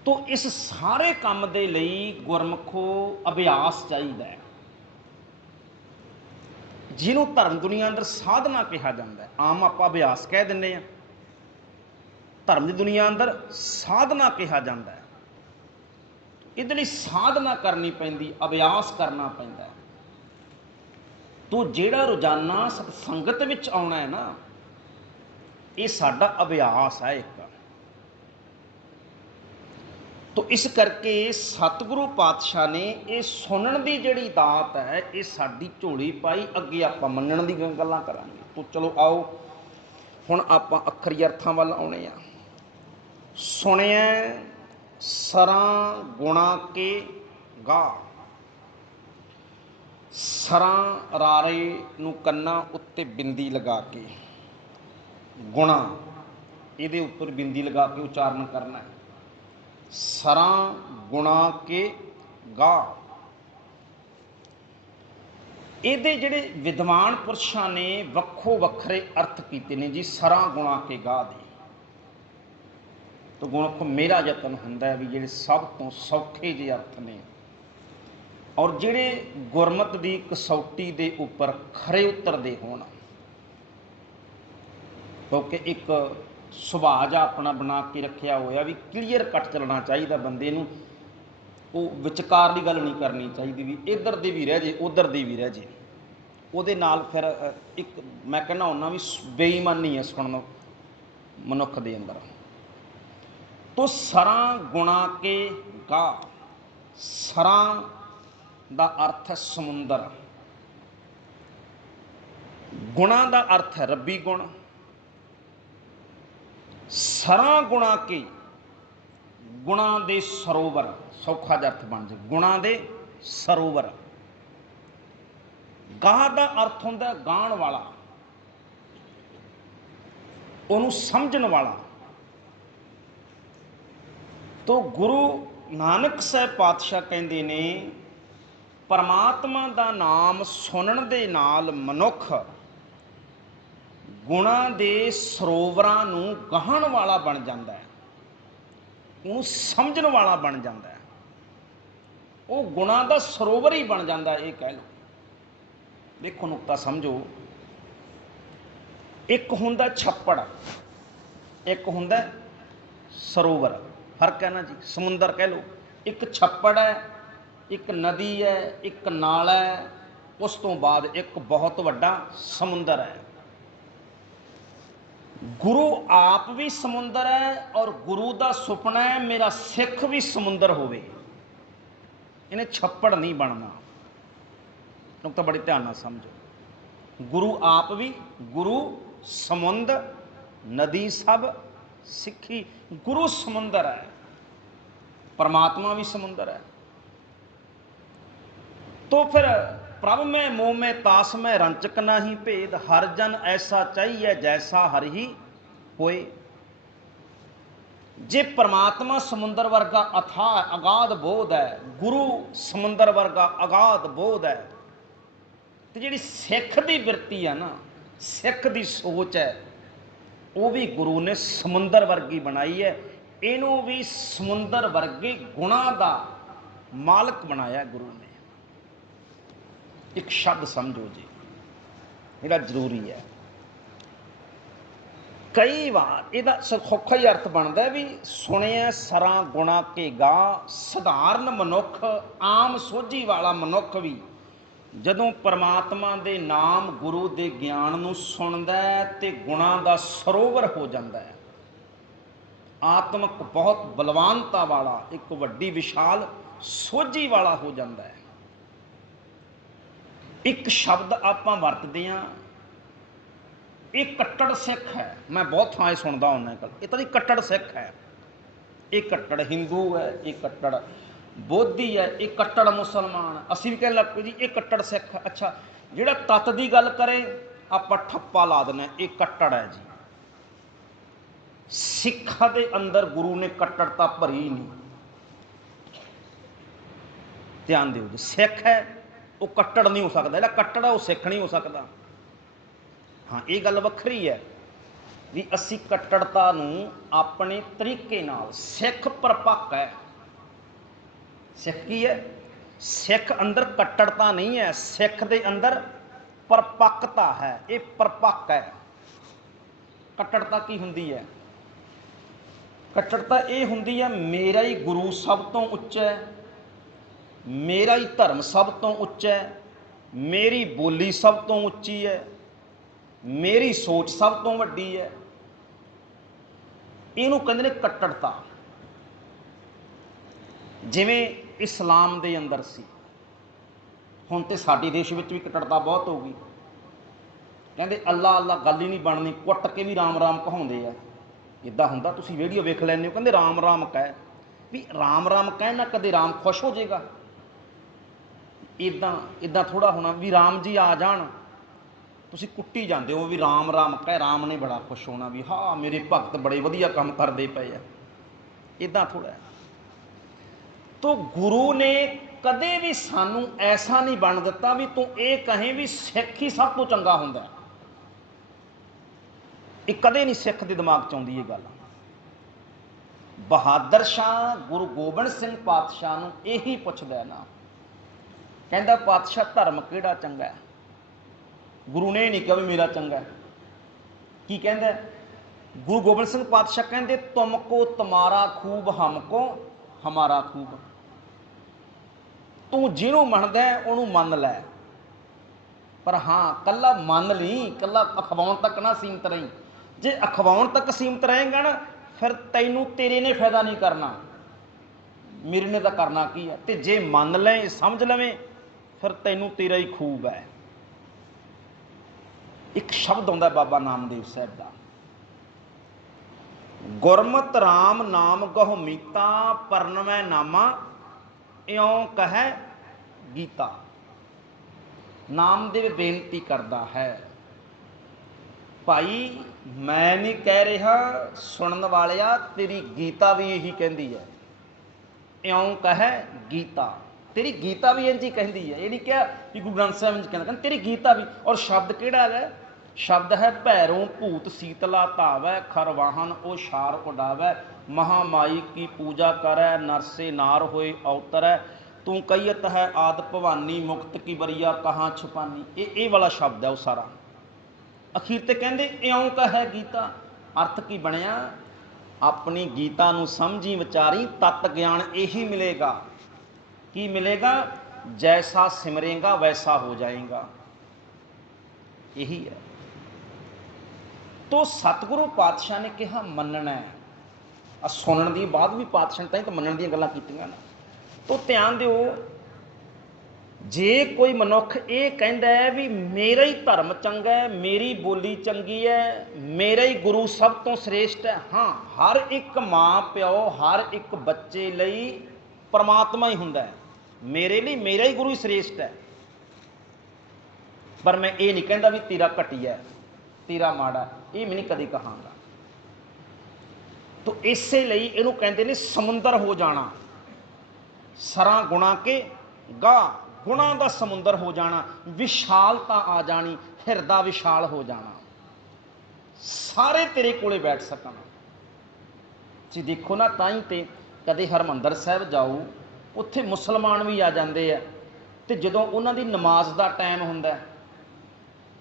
ਤੋ ਇਸ ਸਾਰੇ ਕੰਮ ਦੇ ਲਈ ਗੁਰਮੁਖੋ ਅਭਿਆਸ ਚਾਹੀਦਾ ਹੈ, ਜਿਹਨੂੰ ਧਰਮ ਦੁਨੀਆ ਅੰਦਰ ਸਾਧਨਾ ਕਿਹਾ ਜਾਂਦਾ। ਆਮ ਆਪਾਂ ਅਭਿਆਸ ਕਹਿ ਦਿੰਦੇ ਹਾਂ, ਧਰਮ ਦੀ ਦੁਨੀਆ ਅੰਦਰ ਸਾਧਨਾ ਕਿਹਾ ਜਾਂਦਾ ਹੈ। ਇਹਦੇ ਲਈ ਸਾਧਨਾ ਕਰਨੀ ਪੈਂਦੀ, ਅਭਿਆਸ ਕਰਨਾ ਪੈਂਦਾ। ਤੂੰ ਜਿਹੜਾ ਰੋਜ਼ਾਨਾ ਸਤਸੰਗਤ ਵਿੱਚ ਆਉਣਾ ਹੈ ਨਾ, ਇਹ ਸਾਡਾ ਅਭਿਆਸ ਹੈ ਇੱਕ। ਤੋ ਇਸ ਕਰਕੇ ਸਤਿਗੁਰੂ ਪਾਤਸ਼ਾਹ ਨੇ ਇਹ ਸੁਣਨ ਦੀ ਜਿਹੜੀ ਦਾਤ ਹੈ, ਇਹ ਸਾਡੀ ਝੋਲੀ ਪਾਈ। ਅੱਗੇ ਆਪਾਂ ਮੰਨਣ ਦੀ ਗੱਲਾਂ ਕਰਾਂਗੇ। ਤੋ ਚਲੋ ਆਓ ਹੁਣ ਆਪਾਂ ਅੱਖਰੀ ਅਰਥਾਂ ਵੱਲ ਆਉਣੇ ਆ। ਸੁਣਿਆ ਸਰਾਂ ਗੁਣਾ ਕੇ ਗਾ। ਸਰਾਂ ਰਾਰੇ ਨੂੰ ਕੰਨਾਂ ਉੱਤੇ ਬਿੰਦੀ ਲਗਾ ਕੇ, ਗੁਣਾ ਇਹਦੇ ਉੱਪਰ ਬਿੰਦੀ ਲਗਾ ਕੇ ਉਚਾਰਨ ਕਰਨਾ ਹੈ। ਸਰਾਂ ਗੁਣਾ ਕੇ ਗਾ। ਇਹਦੇ ਜਿਹੜੇ ਵਿਦਵਾਨ ਪੁਰਸ਼ਾਂ ਨੇ ਵੱਖੋ ਵੱਖਰੇ ਅਰਥ ਕੀਤੇ ਨੇ ਜੀ ਸਰਾਂ ਗੁਣਾ ਕੇ ਗਾ ਦੇ। ਤਾਂ ਗੁਰਮੁਖ ਮੇਰਾ ਯਤਨ ਹੁੰਦਾ ਹੈ ਵੀ ਜਿਹੜੇ ਸਭ ਤੋਂ ਸੌਖੇ ਜਿਹੇ ਅਰਥ ਨੇ, ਔਰ ਜਿਹੜੇ ਗੁਰਮਤਿ ਦੀ ਕਸੌਟੀ ਦੇ ਉੱਪਰ ਖਰੇ ਉਤਰਦੇ ਹੋਣ। ਕਿਉਂਕਿ ਇੱਕ ਸੁਭਾਅ ਜਿਹਾ ਆਪਣਾ ਬਣਾ ਕੇ ਰੱਖਿਆ ਹੋਇਆ ਵੀ ਕਲੀਅਰ ਕੱਟ ਚੱਲਣਾ ਚਾਹੀਦਾ ਬੰਦੇ ਨੂੰ, ਉਹ ਵਿਚਕਾਰਲੀ ਗੱਲ ਨਹੀਂ ਕਰਨੀ ਚਾਹੀਦੀ ਵੀ ਇੱਧਰ ਦੀ ਵੀ ਰਹਿ ਜੇ ਉੱਧਰ ਦੀ ਵੀ ਰਹਿ ਜੇ। ਉਹਦੇ ਨਾਲ ਫਿਰ ਇੱਕ ਮੈਂ ਕਹਿੰਦਾ ਹੁੰਦਾ ਵੀ ਬੇਈਮਾਨੀ ਹੈ ਸੁਣਨ ਮਨੁੱਖ ਦੇ ਅੰਦਰ। ਤੋ ਸਰਾਂ ਗੁਣਾ ਕੇ ਗਾ। ਸਰਾਂ ਦਾ ਅਰਥ ਹੈ ਸਮੁੰਦਰ, ਗੁਣਾ ਦਾ ਅਰਥ ਹੈ ਰੱਬੀ ਗੁਣ। ਸਰਾਂ ਗੁਣਾ ਕੇ, ਗੁਣਾ ਦੇ ਸਰੋਵਰ, ਸੌਖਾ ਜਿਹਾ ਅਰਥ ਬਣ ਜਾਏ, ਗੁਣਾ ਦੇ ਸਰੋਵਰ। ਗਾ ਦਾ ਅਰਥ ਹੁੰਦਾ ਗਾਣ ਵਾਲਾ, ਉਹਨੂੰ ਸਮਝਣ ਵਾਲਾ। ਤੋ ਗੁਰੂ ਨਾਨਕ ਸਾਹਿਬ ਪਾਤਸ਼ਾਹ ਕਹਿੰਦੇ ਨੇ ਪਰਮਾਤਮਾ ਦਾ ਨਾਮ ਸੁਣਨ ਦੇ ਨਾਲ ਮਨੁੱਖ ਗੁਣਾਂ ਦੇ ਸਰੋਵਰਾਂ ਨੂੰ ਗਾਹਣ ਵਾਲਾ ਬਣ ਜਾਂਦਾ ਹੈ, ਉਹਨੂੰ ਸਮਝਣ ਵਾਲਾ ਬਣ ਜਾਂਦਾ ਹੈ, ਉਹ ਗੁਣਾਂ ਦਾ ਸਰੋਵਰ ਹੀ ਬਣ ਜਾਂਦਾ, ਇਹ ਕਹਿ ਲਓ। ਦੇਖੋ ਨੁਕਤਾ ਸਮਝੋ, ਇੱਕ ਹੁੰਦਾ ਛੱਪੜ, ਇੱਕ ਹੁੰਦਾ ਸਰੋਵਰ, ਫਰਕ ਹੈ ਨਾ ਜੀ। ਸਮੁੰਦਰ ਕਹਿ ਲਓ, ਇੱਕ ਛੱਪੜ ਹੈ, ਇੱਕ ਨਦੀ ਹੈ, ਇੱਕ ਨਾਲਾ ਹੈ, ਉਸ ਤੋਂ ਬਾਅਦ ਇੱਕ ਬਹੁਤ ਵੱਡਾ ਸਮੁੰਦਰ ਹੈ। ਗੁਰੂ ਆਪ ਵੀ ਸਮੁੰਦਰ ਹੈ ਔਰ ਗੁਰੂ ਦਾ ਸੁਪਨਾ ਹੈ ਮੇਰਾ ਸਿੱਖ ਵੀ ਸਮੁੰਦਰ ਹੋਵੇ, ਇਹਨੇ ਛੱਪੜ ਨਹੀਂ ਬਣਨਾ। ਨੁਕਤਾ ਬੜੀ ਧਿਆਨ ਨਾਲ ਸਮਝੋ। ਗੁਰੂ ਆਪ ਵੀ, ਗੁਰੂ ਸਮੁੰਦ, ਨਦੀ ਸਭ ਸਿੱਖੀ, ਗੁਰੂ ਸਮੁੰਦਰ ਹੈ, परमात्मा भी समुंदर है। तो फिर प्रभ में मोह में तास में रंचक नहीं भेद, हर जन ऐसा चाहिए जैसा हर ही होए। जे परमात्मा समुंदर वर्गा अथाह अगाध बोध है, गुरु समुंदर वर्गा अगाध बोध है, तो जी सिख की बिरती है ना, सिख की सोच है, वो भी गुरु ने समुंदर वर्गी बनाई है। इनू भी समुंदर वर्गे गुणा का मालक बनाया गुरु ने। एक शब्द समझो जी, ਜਿਹੜਾ ਜ਼ਰੂਰੀ ਹੈ। कई बार ਇਹਦਾ ਸੌਖਾ ਹੀ ਅਰਥ ਬਣਦਾ ਵੀ ਸੁਣਿਆ ਸਰਾਂ ਗੁਣਾ ਕੇ ਗਾ। ਸਧਾਰਨ ਮਨੁੱਖ, ਆਮ ਸੋਝੀ ਵਾਲਾ ਮਨੁੱਖ ਵੀ ਜਦੋਂ ਪਰਮਾਤਮਾ ਦੇ ਨਾਮ ਗੁਰੂ ਦੇ ਗਿਆਨ ਨੂੰ ਸੁਣਦਾ ਤੇ ਗੁਣਾਂ ਦਾ ਸਰੋਵਰ ਹੋ ਜਾਂਦਾ ਹੈ। ਆਤਮਕ ਬਹੁਤ ਬਲਵਾਨਤਾ ਵਾਲਾ, ਇੱਕ ਵੱਡੀ ਵਿਸ਼ਾਲ ਸੋਝੀ ਵਾਲਾ ਹੋ ਜਾਂਦਾ ਹੈ। ਇੱਕ ਸ਼ਬਦ ਆਪਾਂ ਵਰਤਦੇ ਹਾਂ, ਇਹ ਕੱਟੜ ਸਿੱਖ ਹੈ। ਮੈਂ ਬਹੁਤ ਥਾਂ ਸੁਣਦਾ ਹੁੰਦਾ ਗੱਲ, ਇਹ ਤਾਂ ਜੀ ਕੱਟੜ ਸਿੱਖ ਹੈ, ਇਹ ਕੱਟੜ ਹਿੰਦੂ ਹੈ, ਇਹ ਕੱਟੜ ਬੋਧੀ ਹੈ, ਇਹ ਕੱਟੜ ਮੁਸਲਮਾਨ। ਅਸੀਂ ਵੀ ਕਹਿਣ ਲੱਗ ਪਏ ਜੀ ਇਹ ਕੱਟੜ ਸਿੱਖ। ਅੱਛਾ, ਜਿਹੜਾ ਤੱਤ ਦੀ ਗੱਲ ਕਰੇ ਆਪਾਂ ਠੱਪਾ ਲਾ ਦਿੰਦੇ, ਇਹ ਕੱਟੜ ਹੈ ਜੀ। ਸਿੱਖਾਂ ਦੇ ਅੰਦਰ ਗੁਰੂ ਨੇ ਕੱਟੜਤਾ ਭਰੀ ਨਹੀਂ। ਧਿਆਨ ਦਿਓ ਜੀ, ਸਿੱਖ ਹੈ ਉਹ ਕੱਟੜ ਨਹੀਂ ਹੋ ਸਕਦਾ, ਜਿਹੜਾ ਕੱਟੜ ਹੈ ਉਹ ਸਿੱਖ ਨਹੀਂ ਹੋ ਸਕਦਾ। ਹਾਂ, ਇਹ ਗੱਲ ਵੱਖਰੀ ਹੈ ਵੀ ਅਸੀਂ ਕੱਟੜਤਾ ਨੂੰ ਆਪਣੇ ਤਰੀਕੇ ਨਾਲ, ਸਿੱਖ ਪਰਪੱਕ ਹੈ। ਸਿੱਖ ਕੀ ਹੈ? ਸਿੱਖ ਅੰਦਰ ਕੱਟੜਤਾ ਨਹੀਂ ਹੈ, ਸਿੱਖ ਦੇ ਅੰਦਰ ਪਰਪੱਕਤਾ ਹੈ। ਇਹ ਪਰਪੱਕ ਹੈ। ਕੱਟੜਤਾ ਕੀ ਹੁੰਦੀ ਹੈ? ਕੱਟੜਤਾ ਇਹ ਹੁੰਦੀ ਹੈ ਮੇਰਾ ਹੀ ਗੁਰੂ ਸਭ ਤੋਂ ਉੱਚਾ ਹੈ, ਮੇਰਾ ਹੀ ਧਰਮ ਸਭ ਤੋਂ ਉੱਚਾ ਹੈ, ਮੇਰੀ ਬੋਲੀ ਸਭ ਤੋਂ ਉੱਚੀ ਹੈ, ਮੇਰੀ ਸੋਚ ਸਭ ਤੋਂ ਵੱਡੀ ਹੈ। ਇਹਨੂੰ ਕਹਿੰਦੇ ਨੇ ਕੱਟੜਤਾ। ਜਿਵੇਂ ਇਸਲਾਮ ਦੇ ਅੰਦਰ ਸੀ, ਹੁਣ ਤੇ ਸਾਡੇ ਦੇਸ਼ ਵਿੱਚ ਵੀ ਕੱਟੜਤਾ ਬਹੁਤ ਹੋ ਗਈ। ਕਹਿੰਦੇ ਅੱਲਾ ਅੱਲਾ ਗੱਲ ਹੀ ਨਹੀਂ ਬਣਨੀ, ਕੁੱਟ ਕੇ ਵੀ ਰਾਮ ਰਾਮ ਕਹਾਉਂਦੇ ਆ। ਇੱਦਾਂ ਹੁੰਦਾ, ਤੁਸੀਂ ਵੀਡੀਓ ਵੇਖ ਲੈਂਦੇ ਹੋ, ਕਹਿੰਦੇ ਰਾਮ ਰਾਮ ਕਹਿ, ਵੀ ਰਾਮ ਰਾਮ ਕਹਿਣ ਨਾਲ ਕਦੇ ਰਾਮ ਖੁਸ਼ ਹੋ ਜਾਏਗਾ? ਇੱਦਾਂ ਥੋੜ੍ਹਾ ਹੋਣਾ ਵੀ ਰਾਮ ਜੀ ਆ ਜਾਣ, ਤੁਸੀਂ ਕੁੱਟੀ ਜਾਂਦੇ ਹੋ ਵੀ ਰਾਮ ਰਾਮ ਕਹਿ, ਰਾਮ ਨੇ ਬੜਾ ਖੁਸ਼ ਹੋਣਾ ਵੀ ਹਾਂ ਮੇਰੇ ਭਗਤ ਬੜੇ ਵਧੀਆ ਕੰਮ ਕਰਦੇ ਪਏ ਆ। ਇੱਦਾਂ ਥੋੜ੍ਹਾ। ਤੋ ਗੁਰੂ ਨੇ ਕਦੇ ਵੀ ਸਾਨੂੰ ਐਸਾ ਨਹੀਂ ਬਣ ਦਿੱਤਾ ਵੀ ਤੂੰ ਇਹ ਕਹੇ ਵੀ ਸਿੱਖ ਹੀ ਸਭ ਤੋਂ ਚੰਗਾ ਹੁੰਦਾ। ਇਹ ਕਦੇ ਨਹੀਂ ਸਿੱਖ ਦੇ ਦਿਮਾਗ 'ਚ ਆਉਂਦੀ ਇਹ ਗੱਲ। ਬਹਾਦਰ ਸ਼ਾਹ ਗੁਰੂ ਗੋਬਿੰਦ ਸਿੰਘ ਪਾਤਸ਼ਾਹ ਨੂੰ ਇਹੀ ਪੁੱਛਦਾ ਨਾ, ਕਹਿੰਦਾ ਪਾਤਸ਼ਾਹ ਧਰਮ ਕਿਹੜਾ ਚੰਗਾ ਹੈ? ਗੁਰੂ ਨੇ ਨਹੀਂ ਕਿਹਾ ਵੀ ਮੇਰਾ ਚੰਗਾ ਹੈ। ਕੀ ਕਹਿੰਦਾ ਗੁਰੂ ਗੋਬਿੰਦ ਸਿੰਘ ਪਾਤਸ਼ਾਹ? ਕਹਿੰਦੇ ਤੁਮਕੋ ਤੁਮਾਰਾ ਖੂਬ, ਹਮਕੋ ਹਮਾਰਾ ਖੂਬ। ਤੂੰ ਜਿਹਨੂੰ ਮੰਨਦਾ ਉਹਨੂੰ ਮੰਨ ਲੈ, ਪਰ ਹਾਂ ਕੱਲਾ ਮੰਨ ਲਈ, ਕੱਲਾ ਅਖਵਾਉਣ ਤੱਕ ਨਾ ਸੀਮਤ ਰਹੀ। ਜੇ ਅਖਵਾਉਣ ਤੱਕ ਸੀਮਤ ਰਹੇਗਾ ਨਾ, ਫਿਰ ਤੈਨੂੰ ਤੇਰੇ ਨੇ ਫਾਇਦਾ ਨਹੀਂ ਕਰਨਾ, ਮੇਰੇ ਨੇ ਤਾਂ ਕਰਨਾ ਕੀ ਹੈ। ਤੇ ਜੇ ਮੰਨ ਲੈ, ਸਮਝ ਲਵੇਂ, ਫਿਰ ਤੈਨੂੰ ਤੇਰਾ ਹੀ ਖੂਬ ਹੈ। ਇੱਕ ਸ਼ਬਦ ਆਉਂਦਾ ਬਾਬਾ ਨਾਮਦੇਵ ਸਾਹਿਬ ਦਾ, ਗੁਰਮਤਿ ਰਾਮ ਨਾਮ ਗਹੁ ਮੀਤਾ, ਪਰਨਵੈ ਨਾਮਾ ਇਉਂ ਕਹੈ ਗੀਤਾ। ਨਾਮਦੇਵ ਬੇਨਤੀ ਕਰਦਾ ਹੈ, ਭਾਈ ਮੈਂ ਨਹੀਂ ਕਹਿ ਰਿਹਾ, ਸੁਣਨ ਵਾਲਿਆ ਤੇਰੀ ਗੀਤਾ ਵੀ ਇਹੀ ਕਹਿੰਦੀ ਹੈ। ਇਉਂ ਕਹੈ ਗੀਤਾ। ਤੇਰੀ ਗੀਤਾ ਵੀ ਇੰਝ ਹੀ ਕਹਿੰਦੀ ਹੈ। ਇਹ ਨਹੀਂ ਕਿਹਾ ਵੀ ਗੁਰੂ ਗ੍ਰੰਥ ਸਾਹਿਬ ਇੰਝ ਕਹਿੰਦਾ ਤੇਰੀ ਗੀਤਾ ਵੀ। ਔਰ ਸ਼ਬਦ ਕਿਹੜਾ ਹੈ? ਸ਼ਬਦ ਹੈ ਭੈਰੋਂ ਭੂਤ ਸੀਤਲਾ ਧਾਵੈ, ਖਰਵਾਹਨ ਉਹ ਛਾਰ ਉਡਾਵੈ, ਮਹਾਮਾਈ ਕੀ ਪੂਜਾ ਕਰੈ, ਨਰਸੇ ਨਾਰ ਹੋਏ ਅਵਤਰੈ, ਤੂੰ ਕਹੀਅਤ ਹੈ ਆਦ ਭਵਾਨੀ, ਮੁਕਤ ਕੀ ਬਰੀਆ ਕਹਾਂ ਛੁਪਾਨੀ। ਇਹ ਵਾਲਾ ਸ਼ਬਦ ਹੈ ਉਹ ਸਾਰਾ। ਅਖੀਰ ਤੇ ਕਹਿੰਦੇ ਇਉਂ ਕਹੈ ਗੀਤਾ। ਅਰਥ ਕੀ ਬਣਿਆ? ਆਪਣੀ ਗੀਤਾ ਨੂੰ ਸਮਝੀ ਵਿਚਾਰੀ, ਤਤ ਗਿਆਨ ਇਹੀ ਮਿਲੇਗਾ। ਕੀ ਮਿਲੇਗਾ? ਜੈਸਾ ਸਿਮਰੇਗਾ ਵੈਸਾ ਹੋ ਜਾਏਗਾ। ਇਹੀ ਹੈ। ਤੋ ਸਤਿਗੁਰੂ ਪਾਤਸ਼ਾਹ ਨੇ ਕਿਹਾ ਮੰਨਣਾ ਹੈ। ਸੁਣਨ ਦੀ ਬਾਅਦ ਵੀ ਪਾਤਸ਼ਾਹ ਨੇ ਤਾਂ ਮੰਨਣ ਦੀਆਂ ਗੱਲਾਂ ਕੀਤੀਆਂ ਨਾ। ਤੋ ਧਿਆਨ ਦਿਓ, ਜੇ ਕੋਈ ਮਨੁੱਖ ਇਹ ਕਹਿੰਦਾ ਹੈ ਵੀ ਮੇਰਾ ਹੀ ਧਰਮ ਚੰਗਾ ਹੈ, ਮੇਰੀ ਬੋਲੀ ਚੰਗੀ ਹੈ, ਮੇਰਾ ਹੀ ਗੁਰੂ ਸਭ ਤੋਂ ਸ੍ਰੇਸ਼ਟ ਹੈ। ਹਾਂ, ਹਰ ਇੱਕ ਮਾਂ ਪਿਓ ਹਰ ਇੱਕ ਬੱਚੇ ਲਈ ਪਰਮਾਤਮਾ ਹੀ ਹੁੰਦਾ ਹੈ। ਮੇਰੇ ਲਈ ਮੇਰਾ ਹੀ ਗੁਰੂ ਹੀ ਸ੍ਰੇਸ਼ਟ ਹੈ। ਪਰ ਮੈਂ ਇਹ ਨਹੀਂ ਕਹਿੰਦਾ ਵੀ ਤੇਰਾ ਘਟੀਆ, ਤੇਰਾ ਮਾੜਾ, ਇਹ ਮੈਂ ਨਹੀਂ ਕਦੇ ਕਹਾਂਗਾ। ਤੋ ਇਸੇ ਲਈ ਇਹਨੂੰ ਕਹਿੰਦੇ ਨੇ ਸਮੁੰਦਰ ਹੋ ਜਾਣਾ। ਸਰਾਂ ਗੁਣਾ ਕੇ ਗਾ, ਗੁਣਾ ਦਾ ਸਮੁੰਦਰ ਹੋ ਜਾਣਾ, ਵਿਸ਼ਾਲਤਾ ਆ ਜਾਣੀ, ਹਿਰਦਾ ਵਿਸ਼ਾਲ ਹੋ ਜਾਣਾ, ਸਾਰੇ ਤੇਰੇ ਕੋਲੇ ਬੈਠ ਸਕਣ। ਤੁਸੀਂ ਦੇਖੋ ਨਾ, ਤਾਂ ਹੀ ਤੇ ਕਦੇ ਹਰਿਮੰਦਰ ਸਾਹਿਬ ਜਾਓ, ਉੱਥੇ ਮੁਸਲਮਾਨ ਵੀ ਆ ਜਾਂਦੇ ਆ, ਤੇ ਜਦੋਂ ਉਹਨਾਂ ਦੀ ਨਮਾਜ਼ ਦਾ ਟਾਈਮ ਹੁੰਦਾ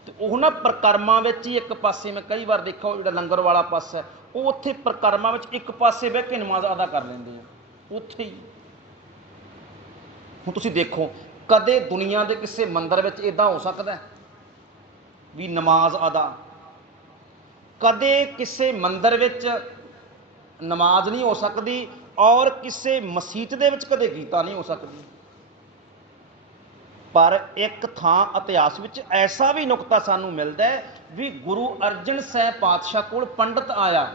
ਤੇ ਉਹ ਨਾ ਪ੍ਰਕਰਮਾਂ ਵਿੱਚ ਹੀ ਇੱਕ ਪਾਸੇ, ਮੈਂ ਕਈ ਵਾਰ ਦੇਖਿਆ ਜਿਹੜਾ ਲੰਗਰ ਵਾਲਾ ਪਾਸਾ ਹੈ, ਉਹ ਉੱਥੇ ਪ੍ਰਕਰਮਾਂ ਵਿੱਚ ਇੱਕ ਪਾਸੇ ਬਹਿ ਕੇ ਨਮਾਜ਼ ਅਦਾ ਕਰ ਲੈਂਦੇ ਆ ਉੱਥੇ ਹੀ। ਹੁਣ ਤੁਸੀਂ ਦੇਖੋ, ਕਦੇ ਦੁਨੀਆ ਦੇ ਕਿਸੇ ਮੰਦਰ ਵਿੱਚ ਇੱਦਾਂ ਹੋ ਸਕਦਾ ਵੀ ਨਮਾਜ਼ ਅਦਾ? ਕਦੇ ਕਿਸੇ ਮੰਦਰ ਵਿੱਚ ਨਮਾਜ਼ ਨਹੀਂ ਹੋ ਸਕਦੀ, ਔਰ ਕਿਸੇ ਮਸੀਤ ਦੇ ਵਿੱਚ ਕਦੇ ਗੀਤਾ ਨਹੀਂ ਹੋ ਸਕਦੀ। ਪਰ ਇੱਕ ਥਾਂ ਇਤਿਹਾਸ ਵਿੱਚ ਐਸਾ ਵੀ ਨੁਕਤਾ ਸਾਨੂੰ ਮਿਲਦਾ ਹੈ ਵੀ ਗੁਰੂ ਅਰਜਨ ਸਾਹਿਬ ਪਾਤਸ਼ਾਹ ਕੋਲ ਪੰਡਤ ਆਇਆ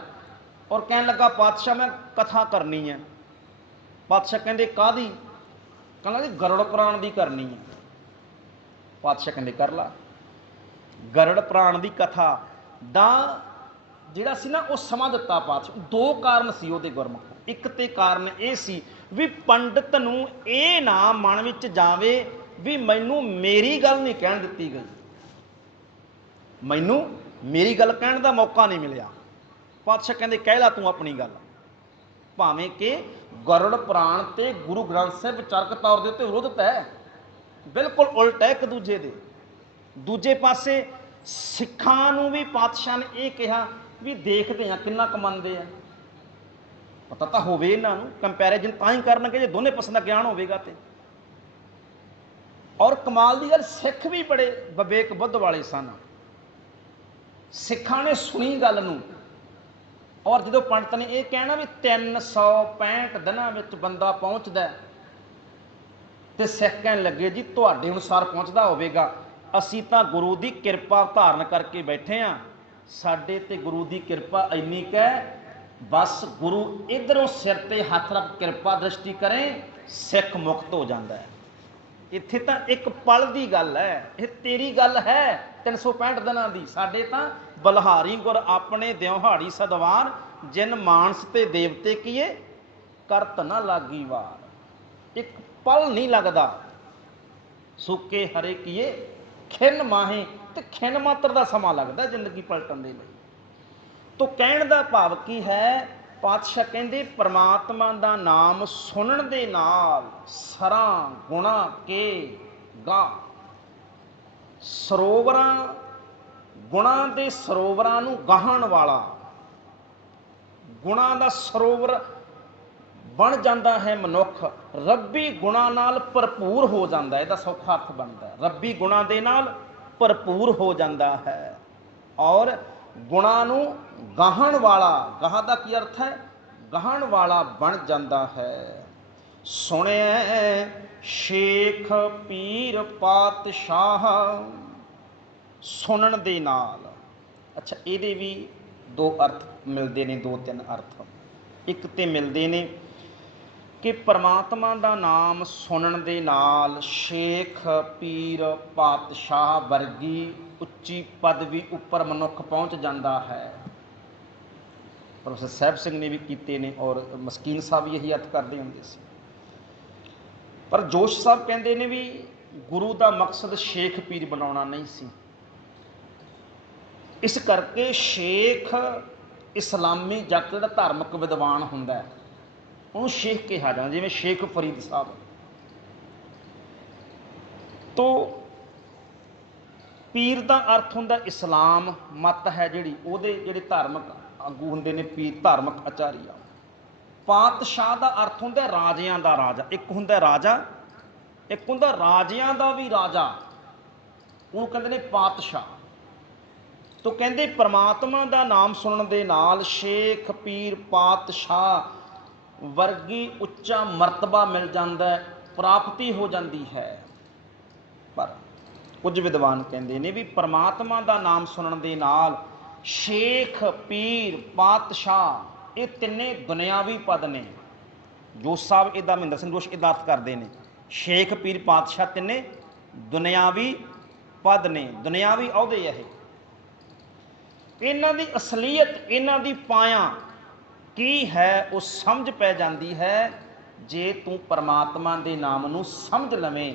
ਔਰ ਕਹਿਣ ਲੱਗਾ, ਪਾਤਸ਼ਾਹ ਮੈਂ ਕਥਾ ਕਰਨੀ ਹੈ। ਪਾਤਸ਼ਾਹ ਕਹਿੰਦੇ ਕਾਹਦੀ? ਕਹਿੰਦਾ ਜੀ ਗਰੁੜ ਪੁਰਾਣ ਦੀ ਕਰਨੀ ਹੈ। ਪਾਤਸ਼ਾਹ ਕਹਿੰਦੇ ਕਰ ਲਾ। ਗਰੁੜ ਪੁਰਾਣ ਦੀ ਕਥਾ ਦਾ ਜਿਹੜਾ ਸੀ ਨਾ, ਉਹ ਸਮਾਂ ਦਿੱਤਾ ਪਾਤਸ਼ਾਹ। ਦੋ ਕਾਰਨ ਸੀ ਉਹਦੇ ਗੁਰਮੁਖ। ਇੱਕ ਤੇ ਕਾਰਨ ਇਹ ਸੀ ਵੀ ਪੰਡਤ ਨੂੰ ਇਹ ਨਾ ਮਨ ਵਿੱਚ ਜਾਵੇ ਵੀ ਮੈਨੂੰ ਮੇਰੀ ਗੱਲ ਨਹੀਂ ਕਹਿਣ ਦਿੱਤੀ ਗਈ, ਮੈਨੂੰ ਮੇਰੀ ਗੱਲ ਕਹਿਣ ਦਾ ਮੌਕਾ ਨਹੀਂ ਮਿਲਿਆ। ਪਾਤਸ਼ਾਹ ਕਹਿੰਦੇ ਕਹਿ ਲਾ ਤੂੰ ਆਪਣੀ ਗੱਲ। ਭਾਵੇਂ ਕਿ ਗਰੁੜ ਪੁਰਾਣ ਤੇ ਗੁਰੂ ਗ੍ਰੰਥ ਸਾਹਿਬ ਵਿਚਾਰਕ ਤੌਰ ਦੇ ਉੱਤੇ ਵਿਰੋਧਤ ਹੈ, ਬਿਲਕੁਲ ਉਲਟ ਹੈ ਇੱਕ ਦੂਜੇ ਦੇ। ਦੂਜੇ ਪਾਸੇ ਸਿੱਖਾਂ ਨੂੰ ਵੀ ਪਾਤਸ਼ਾਹ ਨੇ ਇਹ ਕਿਹਾ ਵੀ ਦੇਖਦੇ ਆ ਕਿੰਨਾ ਕੁ ਮੰਨਦੇ ਆ, ਪਤਾ ਤਾਂ ਹੋਵੇ ਇਹਨਾਂ ਨੂੰ। ਕੰਪੈਰੀਜ਼ਨ ਤਾਂ ਹੀ ਕਰਨਗੇ ਜੇ ਦੋਨੇ ਪਾਸੇ ਦਾ ਗਿਆਨ ਹੋਵੇਗਾ। ਤੇ ਔਰ ਕਮਾਲ ਦੀ ਗੱਲ, ਸਿੱਖ ਵੀ ਬੜੇ ਵਿਵੇਕ ਬੁੱਧ ਵਾਲੇ ਸਨ। ਸਿੱਖਾਂ ਨੇ ਸੁਣੀ ਗੱਲ ਨੂੰ, ਔਰ ਜਦੋਂ ਪੰਡਤ ਨੇ ਇਹ ਕਹਿਣਾ ਵੀ 365 ਦਿਨਾਂ ਵਿੱਚ ਬੰਦਾ ਪਹੁੰਚਦਾ, ਤੇ ਸਿੱਖ ਕਹਿਣ ਲੱਗੇ ਜੀ ਤੁਹਾਡੇ ਅਨੁਸਾਰ ਪਹੁੰਚਦਾ ਹੋਵੇਗਾ, ਅਸੀਂ ਤਾਂ ਗੁਰੂ ਦੀ ਕਿਰਪਾ ਧਾਰਨ ਕਰਕੇ ਬੈਠੇ ਹਾਂ, ਸਾਡੇ ਤੇ ਗੁਰੂ ਦੀ ਕਿਰਪਾ ਇੰਨੀ ਕੁ ਹੈ, ਬਸ ਗੁਰੂ ਇੱਧਰੋਂ ਸਿਰ ਤੇ ਹੱਥ ਰੱਖ ਕਿਰਪਾ ਦ੍ਰਿਸ਼ਟੀ ਕਰੇ, ਸਿੱਖ ਮੁਕਤ ਹੋ ਜਾਂਦਾ ਹੈ। ਇੱਥੇ ਤਾਂ ਇੱਕ ਪਲ ਦੀ ਗੱਲ ਹੈ, ਇਹ ਤੇਰੀ ਗੱਲ ਹੈ 365 ਦਿਨਾਂ ਦੀ। ਸਾਡੇ ਤਾਂ ਬਲਹਾਰੀ ਗੁਰ ਆਪਣੇ ਦਿਉਹਾੜੀ ਸਦਵਾਰ, ਜਿਨ ਮਾਨਸ ਤੇ ਦੇਵਤੇ ਕੀਏ ਕਰਤ ਨਾ ਲਾਗੀ ਵਾਰ। ਇੱਕ ਪਲ ਨਹੀਂ ਲੱਗਦਾ। ਸੁੱਕੇ ਹਰੇ ਕੀਏ ਖਿੰਨ ਮਾਹੇ, ਤੇ ਖਿੰਨ ਮਾਤਰ ਦਾ ਸਮਾਂ ਲੱਗਦਾ ਜ਼ਿੰਦਗੀ ਪਲਟਣ ਦੇ ਲਈ। ਤੋ ਕਹਿਣ ਦਾ ਭਾਵ ਕੀ ਹੈ? ਪਾਤਸ਼ਾਹ ਕਹਿੰਦੇ ਪਰਮਾਤਮਾ ਦਾ ਨਾਮ ਸੁਣਨ ਦੇ ਨਾਲ ਸਰਾਂ ਗੁਣਾ ਕੇ ਗਾ। ਸਰੋਵਰਾਂ, ਗੁਣਾ ਦੇ ਸਰੋਵਰਾਂ ਨੂੰ ਗਾਹਣ ਵਾਲਾ, ਗੁਣਾ ਦਾ ਸਰੋਵਰ ਬਣ ਜਾਂਦਾ ਹੈ ਮਨੁੱਖ। ਰੱਬੀ ਗੁਣਾ ਨਾਲ ਭਰਪੂਰ ਹੋ ਜਾਂਦਾ, ਇਹਦਾ ਸੌਖਾ ਅਰਥ ਬਣਦਾ ਰੱਬੀ ਗੁਣਾ ਦੇ ਨਾਲ ਭਰਪੂਰ ਹੋ ਜਾਂਦਾ ਹੈ। ਔਰ ਗੁਣਾ ਨੂੰ ਗਾਹਣ ਵਾਲਾ, ਗਾਹ ਦਾ ਕੀ ਅਰਥ ਹੈ? ਗਾਹਣ ਵਾਲਾ ਬਣ ਜਾਂਦਾ ਹੈ। ਸੁਣਿਐ ਸ਼ੇਖ ਪੀਰ ਪਾਤਸ਼ਾਹ, ਸੁਣਨ ਦੇ ਨਾਲ। ਅੱਛਾ, ਇਹਦੇ ਵੀ ਦੋ ਅਰਥ ਮਿਲਦੇ ਨੇ, ਦੋ ਤਿੰਨ ਅਰਥ। ਇੱਕ ਤੇ ਮਿਲਦੇ ਨੇ ਕਿ ਪਰਮਾਤਮਾ ਦਾ ਨਾਮ ਸੁਣਨ ਦੇ ਨਾਲ ਸ਼ੇਖ ਪੀਰ ਪਾਤਸ਼ਾਹ ਵਰਗੀ ਉੱਚੀ ਪਦਵੀ ਉੱਪਰ ਮਨੁੱਖ ਪਹੁੰਚ ਜਾਂਦਾ ਹੈ। ਪ੍ਰੋਫੈਸਰ ਸਾਹਿਬ ਸਿੰਘ ਨੇ ਵੀ ਕੀਤੇ ਨੇ, ਔਰ ਮਸਕੀਨ ਸਾਹਿਬ ਵੀ ਇਹੀ ਅਰਥ ਕਰਦੇ ਹੁੰਦੇ ਸੀ। ਪਰ ਜੋਸ਼ ਸਾਹਿਬ ਕਹਿੰਦੇ ਨੇ ਵੀ ਗੁਰੂ ਦਾ ਮਕਸਦ ਸ਼ੇਖ ਪੀਰ ਬਣਾਉਣਾ ਨਹੀਂ ਸੀ। ਇਸ ਕਰਕੇ ਸ਼ੇਖ ਇਸਲਾਮੀ ਜਗਤ ਦਾ ਧਾਰਮਿਕ ਵਿਦਵਾਨ ਹੁੰਦਾ ਹੈ, ਉਹਨੂੰ ਸ਼ੇਖ ਕਿਹਾ ਜਾਂਦਾ, ਜਿਵੇਂ ਸ਼ੇਖ ਫਰੀਦ ਸਾਹਿਬ। ਤੋ ਪੀਰ ਦਾ ਅਰਥ ਹੁੰਦਾ ਇਸਲਾਮ ਮਤ ਹੈ ਜਿਹੜੀ, ਉਹਦੇ ਜਿਹੜੇ ਧਾਰਮਿਕ ਆਗੂ ਹੁੰਦੇ ਨੇ ਪੀਰ, ਧਾਰਮਿਕ ਆਚਾਰੀਆ। ਪਾਤਸ਼ਾਹ ਦਾ ਅਰਥ ਹੁੰਦਾ ਰਾਜਿਆਂ ਦਾ ਰਾਜਾ। ਇੱਕ ਹੁੰਦਾ ਰਾਜਾ, ਇੱਕ ਹੁੰਦਾ ਰਾਜਿਆਂ ਦਾ ਵੀ ਰਾਜਾ, ਉਹਨੂੰ ਕਹਿੰਦੇ ਨੇ ਪਾਤਸ਼ਾਹ। ਤੋ ਕਹਿੰਦੇ ਪਰਮਾਤਮਾ ਦਾ ਨਾਮ ਸੁਣਨ ਦੇ ਨਾਲ ਸ਼ੇਖ ਪੀਰ ਪਾਤਸ਼ਾਹ ਵਰਗੀ ਉੱਚਾ ਮਰਤਬਾ ਮਿਲ ਜਾਂਦਾ, ਪ੍ਰਾਪਤੀ ਹੋ ਜਾਂਦੀ ਹੈ। ਪਰ ਕੁਝ ਵਿਦਵਾਨ ਕਹਿੰਦੇ ਨੇ ਵੀ ਪਰਮਾਤਮਾ ਦਾ ਨਾਮ ਸੁਣਨ ਦੇ ਨਾਲ ਸ਼ੇਖ ਪੀਰ ਪਾਤਸ਼ਾਹ ਇਹ ਤਿੰਨੇ ਦੁਨਿਆਵੀ ਪਦ ਨੇ। ਜੋਸ਼ ਸਾਹਿਬ ਇਹਦਾ, ਮਹਿੰਦਰ ਸਿੰਘ ਜੋਸ਼ ਇਹਦਾ ਅਰਥ ਕਰਦੇ ਨੇ, ਸ਼ੇਖ ਪੀਰ ਪਾਤਸ਼ਾਹ ਤਿੰਨੇ ਦੁਨਿਆਵੀ ਪਦ ਨੇ, ਦੁਨਿਆਵੀ ਅਹੁਦੇ ਇਹ। ਇਹਨਾਂ ਦੀ ਅਸਲੀਅਤ, ਇਹਨਾਂ ਦੀ ਪਾਇਆ ਕੀ ਹੈ ਉਹ ਸਮਝ ਪੈ ਜਾਂਦੀ ਹੈ ਜੇ ਤੂੰ ਪਰਮਾਤਮਾ ਦੇ ਨਾਮ ਨੂੰ ਸਮਝ ਲਵੇਂ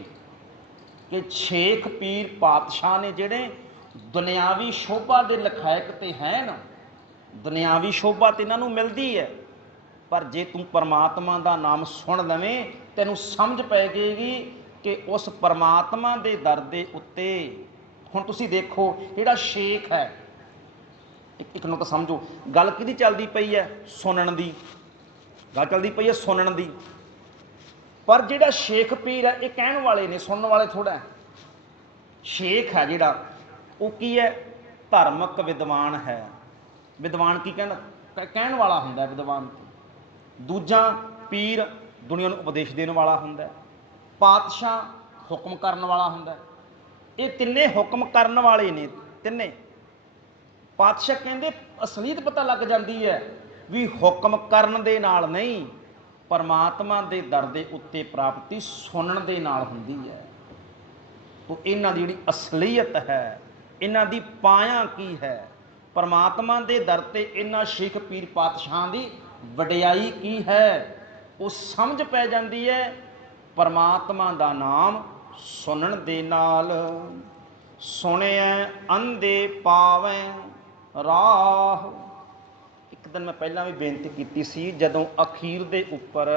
ਕਿ ਸ਼ੇਖ ਪੀਰ ਪਾਤਸ਼ਾਹ ਨੇ ਜਿਹੜੇ ਦੁਨਿਆਵੀ ਸ਼ੋਭਾ ਦੇ ਲਖਾਇਕ ਤੇ ਹਨ, ਦੁਨਿਆਵੀ ਸ਼ੋਭਾ ਤੇ ਇਹਨਾਂ ਨੂੰ ਮਿਲਦੀ ਹੈ। ਪਰ ਜੇ ਤੂੰ ਪਰਮਾਤਮਾ ਦਾ ਨਾਮ ਸੁਣ ਲਵੇਂ ਤੈਨੂੰ ਸਮਝ ਪੈ ਜਾਏਗੀ ਕਿ ਉਸ ਪਰਮਾਤਮਾ ਦੇ ਦਰ ਦੇ ਉੱਤੇ, ਹੁਣ ਤੁਸੀਂ ਦੇਖੋ ਜਿਹੜਾ ਸ਼ੇਖ ਹੈ, ਇੱਕ ਨੂੰ ਤਾਂ ਸਮਝੋ ਗੱਲ ਕਿਹਦੀ ਚੱਲਦੀ ਪਈ ਹੈ, ਸੁਣਨ ਦੀ ਗੱਲ ਚੱਲਦੀ ਪਈ ਹੈ, ਸੁਣਨ ਦੀ। ਪਰ ਜਿਹੜਾ ਸ਼ੇਖ ਪੀਰ ਹੈ ਇਹ ਕਹਿਣ ਵਾਲੇ ਨੇ, ਸੁਣਨ ਵਾਲੇ ਥੋੜ੍ਹਾ। ਸ਼ੇਖ ਹੈ ਜਿਹੜਾ ਉਹ ਕੀ ਹੈ, ਧਾਰਮਿਕ ਵਿਦਵਾਨ ਹੈ। ਵਿਦਵਾਨ ਕੀ ਕਹਿੰਦਾ, ਕਹਿਣ ਵਾਲਾ ਹੁੰਦਾ ਵਿਦਵਾਨ। ਦੂਜਾ ਪੀਰ ਦੁਨੀਆ ਨੂੰ ਉਪਦੇਸ਼ ਦੇਣ ਵਾਲਾ ਹੁੰਦਾ, ਪਾਤਸ਼ਾਹ ਹੁਕਮ ਕਰਨ ਵਾਲਾ ਹੁੰਦਾ। ਇਹ ਤਿੰਨੇ ਹੁਕਮ ਕਰਨ ਵਾਲੇ ਨੇ, ਤਿੰਨੇ। ਪਾਤਸ਼ਾਹ ਕਹਿੰਦੇ ਅਸਲੀਅਤ ਪਤਾ ਲੱਗ ਜਾਂਦੀ ਹੈ ਵੀ ਹੁਕਮ ਕਰਨ ਦੇ ਨਾਲ ਨਹੀਂ, ਪਰਮਾਤਮਾ ਦੇ ਦਰ ਦੇ ਉੱਤੇ ਪ੍ਰਾਪਤੀ ਸੁਣਨ ਦੇ ਨਾਲ ਹੁੰਦੀ ਹੈ। ਤੋ ਇਹਨਾਂ ਦੀ ਜਿਹੜੀ ਅਸਲੀਅਤ ਹੈ, ਇਹਨਾਂ ਦੀ ਪਾਇਆ ਕੀ ਹੈ, ਪਰਮਾਤਮਾ ਦੇ ਦਰ ਤੇ ਇਹਨਾਂ ਸ਼ੇਖ ਪੀਰ ਪਾਤਸ਼ਾਹਾਂ ਦੀ ਵਡਿਆਈ ਕੀ ਹੈ, ਉਹ ਸਮਝ ਪੈ ਜਾਂਦੀ ਹੈ ਪਰਮਾਤਮਾ ਦਾ ਨਾਮ ਸੁਣਨ ਦੇ ਨਾਲ। ਸੁਣਿਐ ਅੰਧੇ ਪਾਵੈ ਰਾਹ। ਇੱਕ ਦਿਨ ਮੈਂ ਪਹਿਲਾਂ ਵੀ ਬੇਨਤੀ ਕੀਤੀ ਸੀ, ਜਦੋਂ ਅਖੀਰ ਦੇ ਉੱਪਰ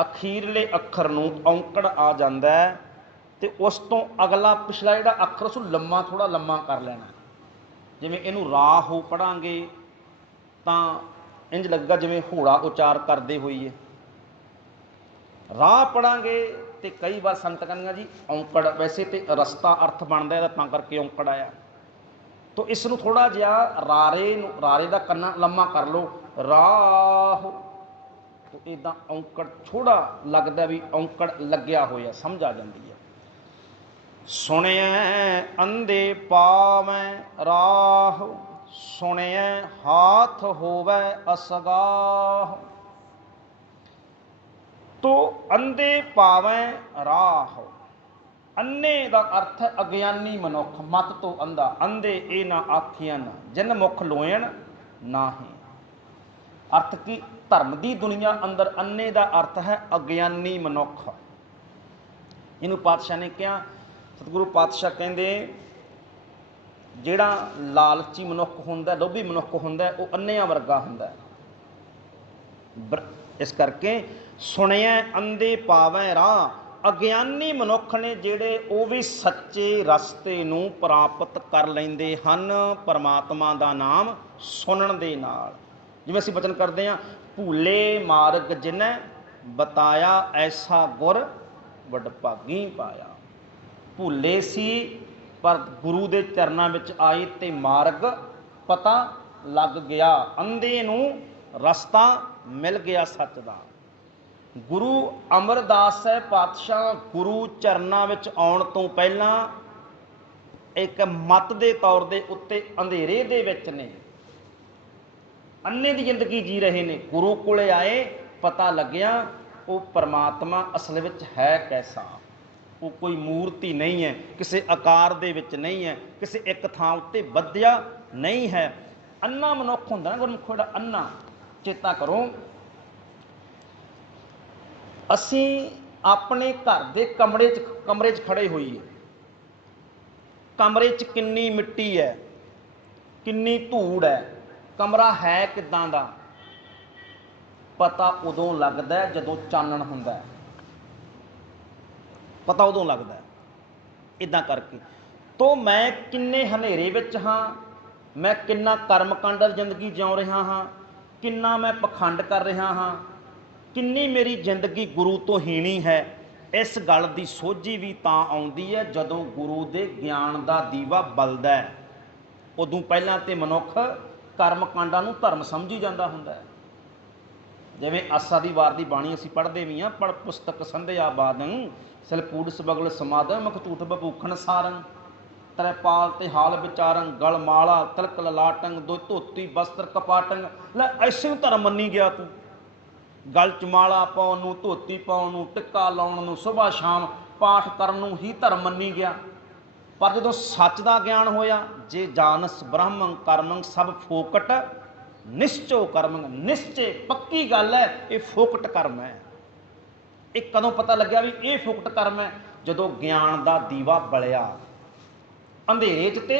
ਅਖੀਰਲੇ ਅੱਖਰ ਨੂੰ ਔਂਕੜ ਆ ਜਾਂਦਾ ਤੇ ਉਸ ਤੋਂ ਅਗਲਾ ਪਿਛਲਾ ਜਿਹੜਾ ਅੱਖਰ ਉਸ ਨੂੰ ਲੰਮਾ, ਥੋੜ੍ਹਾ ਲੰਮਾ ਕਰ ਲੈਣਾ। ਜਿਵੇਂ ਇਹਨੂੰ ਰਾਹ ਹੋ ਪੜਾਂਗੇ ਤਾਂ ਇੰਝ ਲੱਗਾ ਜਿਵੇਂ ਹੋੜਾ ਉਚਾਰ ਕਰਦੇ ਹੋਈਏ। ਰਾਹ ਪੜਾਂਗੇ ਤੇ ਕਈ ਵਾਰ ਸੰਗਤ ਕਹਿੰਦੀਆਂ ਜੀ ਔਂਕੜ, ਵੈਸੇ ਤੇ ਰਸਤਾ ਅਰਥ ਬਣਦਾ ਇਹਦਾ, ਤਾਂ ਕਰਕੇ ਔਂਕੜ ਆਇਆ। ਤੋ ਇਸ ਨੂੰ ਥੋੜ੍ਹਾ ਜਿਹਾ ਰਾਰੇ ਨੂੰ, ਰਾਰੇ ਦਾ ਕੰਨਾ ਲੰਮਾ ਕਰ ਲਓ, ਰਾਹ। ਤੋ ਇੱਦਾਂ ਔਂਕੜ ਥੋੜ੍ਹਾ ਲੱਗਦਾ ਵੀ ਔਂਕੜ ਲੱਗਿਆ ਹੋਇਆ, ਸਮਝ ਆ ਜਾਂਦੀ ਹੈ। ਸੁਣਿਐ ਅੰਧੇ ਪਾਵੈ ਰਾਹ, ਸੁਣਿਐ ਹਾਥ ਹੋਵੈ ਅਸਗਾਹ। ਤੋ ਅੰਧੇ ਪਾਵੈ ਰਾਹ, ਅੰਨੇ ਦਾ ਅਰਥ ਹੈ ਅਗਿਆਨੀ ਮਨੁੱਖ, ਮਤ ਤੋਂ ਅੰਧਾ। ਅੰਧੇ ਇਹ ਨਾ ਆਖੀਆਂ ਜਿਨ ਮੁਖ ਲੋਇਣ ਨਾਹੀਂ। ਅਰਥ ਕੀ, ਧਰਮ ਦੀ ਦੁਨੀਆ ਅੰਦਰ ਅੰਨੇ ਦਾ ਅਰਥ ਹੈ ਅਗਿਆਨੀ ਮਨੁੱਖ। ਇਹਨੂੰ ਪਾਤਸ਼ਾਹ ਨੇ ਕਿਹਾ, ਸਤਿਗੁਰੂ ਪਾਤਸ਼ਾਹ ਕਹਿੰਦੇ ਜਿਹੜਾ ਲਾਲਚੀ ਮਨੁੱਖ ਹੁੰਦਾ, ਲੋਭੀ ਮਨੁੱਖ ਹੁੰਦਾ, ਉਹ ਅੰਨਿਆਂ ਵਰਗਾ ਹੁੰਦਾ। ਇਸ ਕਰਕੇ ਸੁਣਿਐ ਅੰਧੇ ਪਾਵੈ ਰਾਹ, ਅਗਿਆਨੀ ਮਨੁੱਖ ਨੇ ਜਿਹੜੇ ਉਹ ਵੀ ਸੱਚੇ ਰਸਤੇ ਨੂੰ ਪ੍ਰਾਪਤ ਕਰ ਲੈਂਦੇ ਹਨ ਪਰਮਾਤਮਾ ਦਾ ਨਾਮ ਸੁਣਨ ਦੇ ਨਾਲ। ਜਿਵੇਂ ਅਸੀਂ ਬਚਨ ਕਰਦੇ ਹਾਂ, ਭੂਲੇ ਮਾਰਗ ਜਿਨੈ ਬਤਾਇਆ ਐਸਾ ਗੁਰ ਵਡਭਾਗੀ ਪਾਇਆ। ਭੁੱਲੇ ਸੀ ਪਰ ਗੁਰੂ ਦੇ ਚਰਨਾਂ ਵਿੱਚ ਆਏ ਤੇ ਮਾਰਗ ਪਤਾ ਲੱਗ ਗਿਆ, ਅੰਧੇ ਨੂੰ ਰਸਤਾ ਮਿਲ ਗਿਆ ਸੱਚ ਦਾ। ਗੁਰੂ ਅਮਰਦਾਸ ਸਾਹਿਬ ਪਾਤਸ਼ਾਹ ਗੁਰੂ ਚਰਨਾਂ ਵਿੱਚ ਆਉਣ ਤੋਂ ਪਹਿਲਾਂ ਇੱਕ ਮਤ ਦੇ ਤੌਰ ਦੇ ਉੱਤੇ ਅੰਧੇਰੇ ਦੇ ਵਿੱਚ ਨੇ, ਅੰਨੇ ਦੀ ਜ਼ਿੰਦਗੀ ਜੀ ਰਹੇ ਨੇ। ਗੁਰੂ ਕੋਲੇ ਆਏ, ਪਤਾ ਲੱਗਿਆ ਉਹ ਪਰਮਾਤਮਾ ਅਸਲ ਵਿੱਚ ਹੈ ਕੈਸਾ। ਉਹ ਕੋਈ ਮੂਰਤੀ ਨਹੀਂ ਹੈ, ਕਿਸੇ ਆਕਾਰ ਦੇ ਵਿੱਚ ਨਹੀਂ ਹੈ, ਕਿਸੇ ਇੱਕ ਥਾਂ ਉੱਤੇ ਬੱਧਿਆ ਨਹੀਂ ਹੈ। ਅੰਨਾ ਮਨੁੱਖ ਹੁੰਦਾ ਨਾ, ਗੁਰਮੁਖ ਜਿਹੜਾ ਅੰਨਾ। ਚੇਤਾ ਕਰੋ, ਅਸੀਂ ਆਪਣੇ ਘਰ ਦੇ ਕਮਰੇ 'ਚ ਖੜੇ ਹੋਈਏ। ਕਮਰੇ 'ਚ ਕਿੰਨੀ ਮਿੱਟੀ ਹੈ, ਕਿੰਨੀ ਧੂੜ ਹੈ, ਕਮਰਾ ਹੈ ਕਿੱਦਾਂ ਦਾ, ਪਤਾ ਉਦੋਂ ਲੱਗਦਾ ਜਦੋਂ ਚਾਨਣ ਹੁੰਦਾ। ਪਤਾ ਉਦੋਂ ਲੱਗਦਾ। ਇੱਦਾਂ ਕਰਕੇ ਤੋ ਮੈਂ ਕਿੰਨੇ ਹਨੇਰੇ ਵਿੱਚ ਹਾਂ, ਮੈਂ ਕਿੰਨਾ ਕਰਮਕਾਂਡ ਜ਼ਿੰਦਗੀ ਜਿਉ ਰਿਹਾ ਹਾਂ, ਕਿੰਨਾ ਮੈਂ ਪਖੰਡ ਕਰ ਰਿਹਾ ਹਾਂ, ਕਿੰਨੀ ਮੇਰੀ ਜ਼ਿੰਦਗੀ ਗੁਰੂ ਤੋਂ ਹੀਣੀ ਹੈ। ਇਸ ਗੱਲ ਦੀ ਸੋਝੀ ਵੀ ਤਾਂ ਆਉਂਦੀ ਹੈ ਜਦੋਂ ਗੁਰੂ ਦੇ ਗਿਆਨ ਦਾ ਦੀਵਾ ਬਲਦਾ। ਉਦੋਂ ਪਹਿਲਾਂ ਤੇ ਮਨੁੱਖ ਕਰਮਕਾਂਡਾਂ ਨੂੰ ਧਰਮ ਸਮਝੀ ਜਾਂਦਾ ਹੁੰਦਾ। ਜਿਵੇਂ ਆਸਾ ਦੀ ਵਾਰ ਦੀ ਬਾਣੀ ਅਸੀਂ ਪੜ੍ਹਦੇ ਵੀ ਹਾਂ, ਪੜ੍ਹ ਪੁਸਤਕ ਸੰਧਿਆ ਬਾਦੰ ਸਿਲਕੂੜ ਸਬਗਲ ਸਮਾਦੰ ਮਖਤੂਤ ਬਭੂਖਣ ਸਾਰੰ ਤਰੈਪਾਲ ਤੇ ਹਾਲ ਵਿਚਾਰੰ ਗਲ ਮਾਲਾ ਤਿਲਕ ਲਲਾਟੰ ਦੋ ਧੋਤੀ ਬਸਤਰ ਕਪਾਟੰ। ਲੈ ਐਸੇ ਨੂੰ ਧਰਮ ਮੰਨੀ ਗਿਆ ਤੂੰ, ਗਲ 'ਚ ਮਾਲਾ ਪਾਉਣ ਨੂੰ, ਧੋਤੀ ਪਾਉਣ ਨੂੰ, ਟਿੱਕਾ ਲਾਉਣ ਨੂੰ, ਸੁਬਾਹ ਸ਼ਾਮ ਪਾਠ ਕਰਨ ਨੂੰ ਹੀ ਧਰਮ ਮੰਨੀ ਗਿਆ। ਪਰ ਜਦੋਂ ਸੱਚ ਦਾ ਗਿਆਨ ਹੋਇਆ, ਜੇ ਜਾਨਸ ਬ੍ਰਹਮੰ ਕਰਮੰ ਸਭ ਫੋਕਟ ਨਿਸ਼ਚੋ ਕਰਮੰ, ਨਿਸ਼ਚੇ ਪੱਕੀ ਗੱਲ ਹੈ ਇਹ ਫੋਕਟ ਕਰਮ ਹੈ। ਇਹ ਕਦੋਂ ਪਤਾ ਲੱਗਿਆ ਵੀ ਇਹ ਫੋਕਟ ਕਰਮ ਹੈ? ਜਦੋਂ ਗਿਆਨ ਦਾ ਦੀਵਾ ਬਲਿਆ ਅੰਧੇਰੇ 'ਚ ਤੇ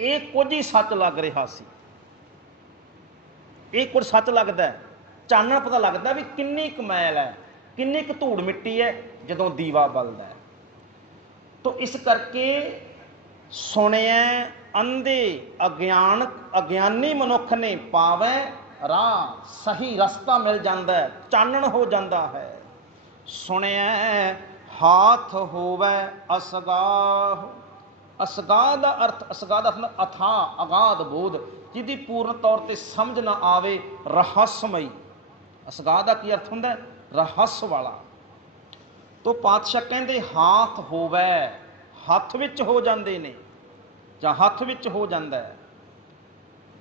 ਇਹ ਕੁਝ ਹੀ ਸੱਚ ਲੱਗ ਰਿਹਾ ਸੀ। ਇਹ ਕੁਝ ਸੱਚ ਲੱਗਦਾ, ਚਾਨਣ ਪਤਾ ਲੱਗਦਾ ਵੀ ਕਿੰਨੀ ਕੁ ਮੈਲ ਹੈ, ਕਿੰਨੀ ਕੁ ਧੂੜ ਮਿੱਟੀ ਹੈ ਜਦੋਂ ਦੀਵਾ ਬਲਦਾ। ਤੋ ਇਸ ਕਰਕੇ ਸੁਣਿਆ ਅੰਧੇ ਅਗਿਆਨੀ ਮਨੁੱਖ ਨੇ ਪਾਵੈ ਰਾਹ, ਸਹੀ ਰਸਤਾ ਮਿਲ ਜਾਂਦਾ, ਚਾਨਣ ਹੋ ਜਾਂਦਾ ਹੈ। ਸੁਣਿਆ ਹਾਥ ਹੋਵੈ ਅਸਗਾਹ। ਅਸਗਾਹ ਦਾ ਅਰਥ, ਅਸਗਾਹ ਦਾ ਅਰਥ ਅਥਾਹ ਅਗਾਧ ਬੋਧ, ਜਿਹਦੀ ਪੂਰਨ ਤੌਰ ਤੇ ਸਮਝ ਨਾ ਆਵੇ, ਰਹੱਸਮਈ। ਅਸਗਾਹ ਦਾ ਕੀ ਅਰਥ ਹੁੰਦਾ? ਰਹੱਸ ਵਾਲਾ। ਤੋ ਪਾਤਸ਼ਾਹ ਕਹਿੰਦੇ ਹਾਥ ਹੋਵੈ, ਹੱਥ ਵਿੱਚ ਹੋ ਜਾਂਦੇ ਨੇ ਜਾਂ ਹੱਥ ਵਿੱਚ ਹੋ ਜਾਂਦਾ।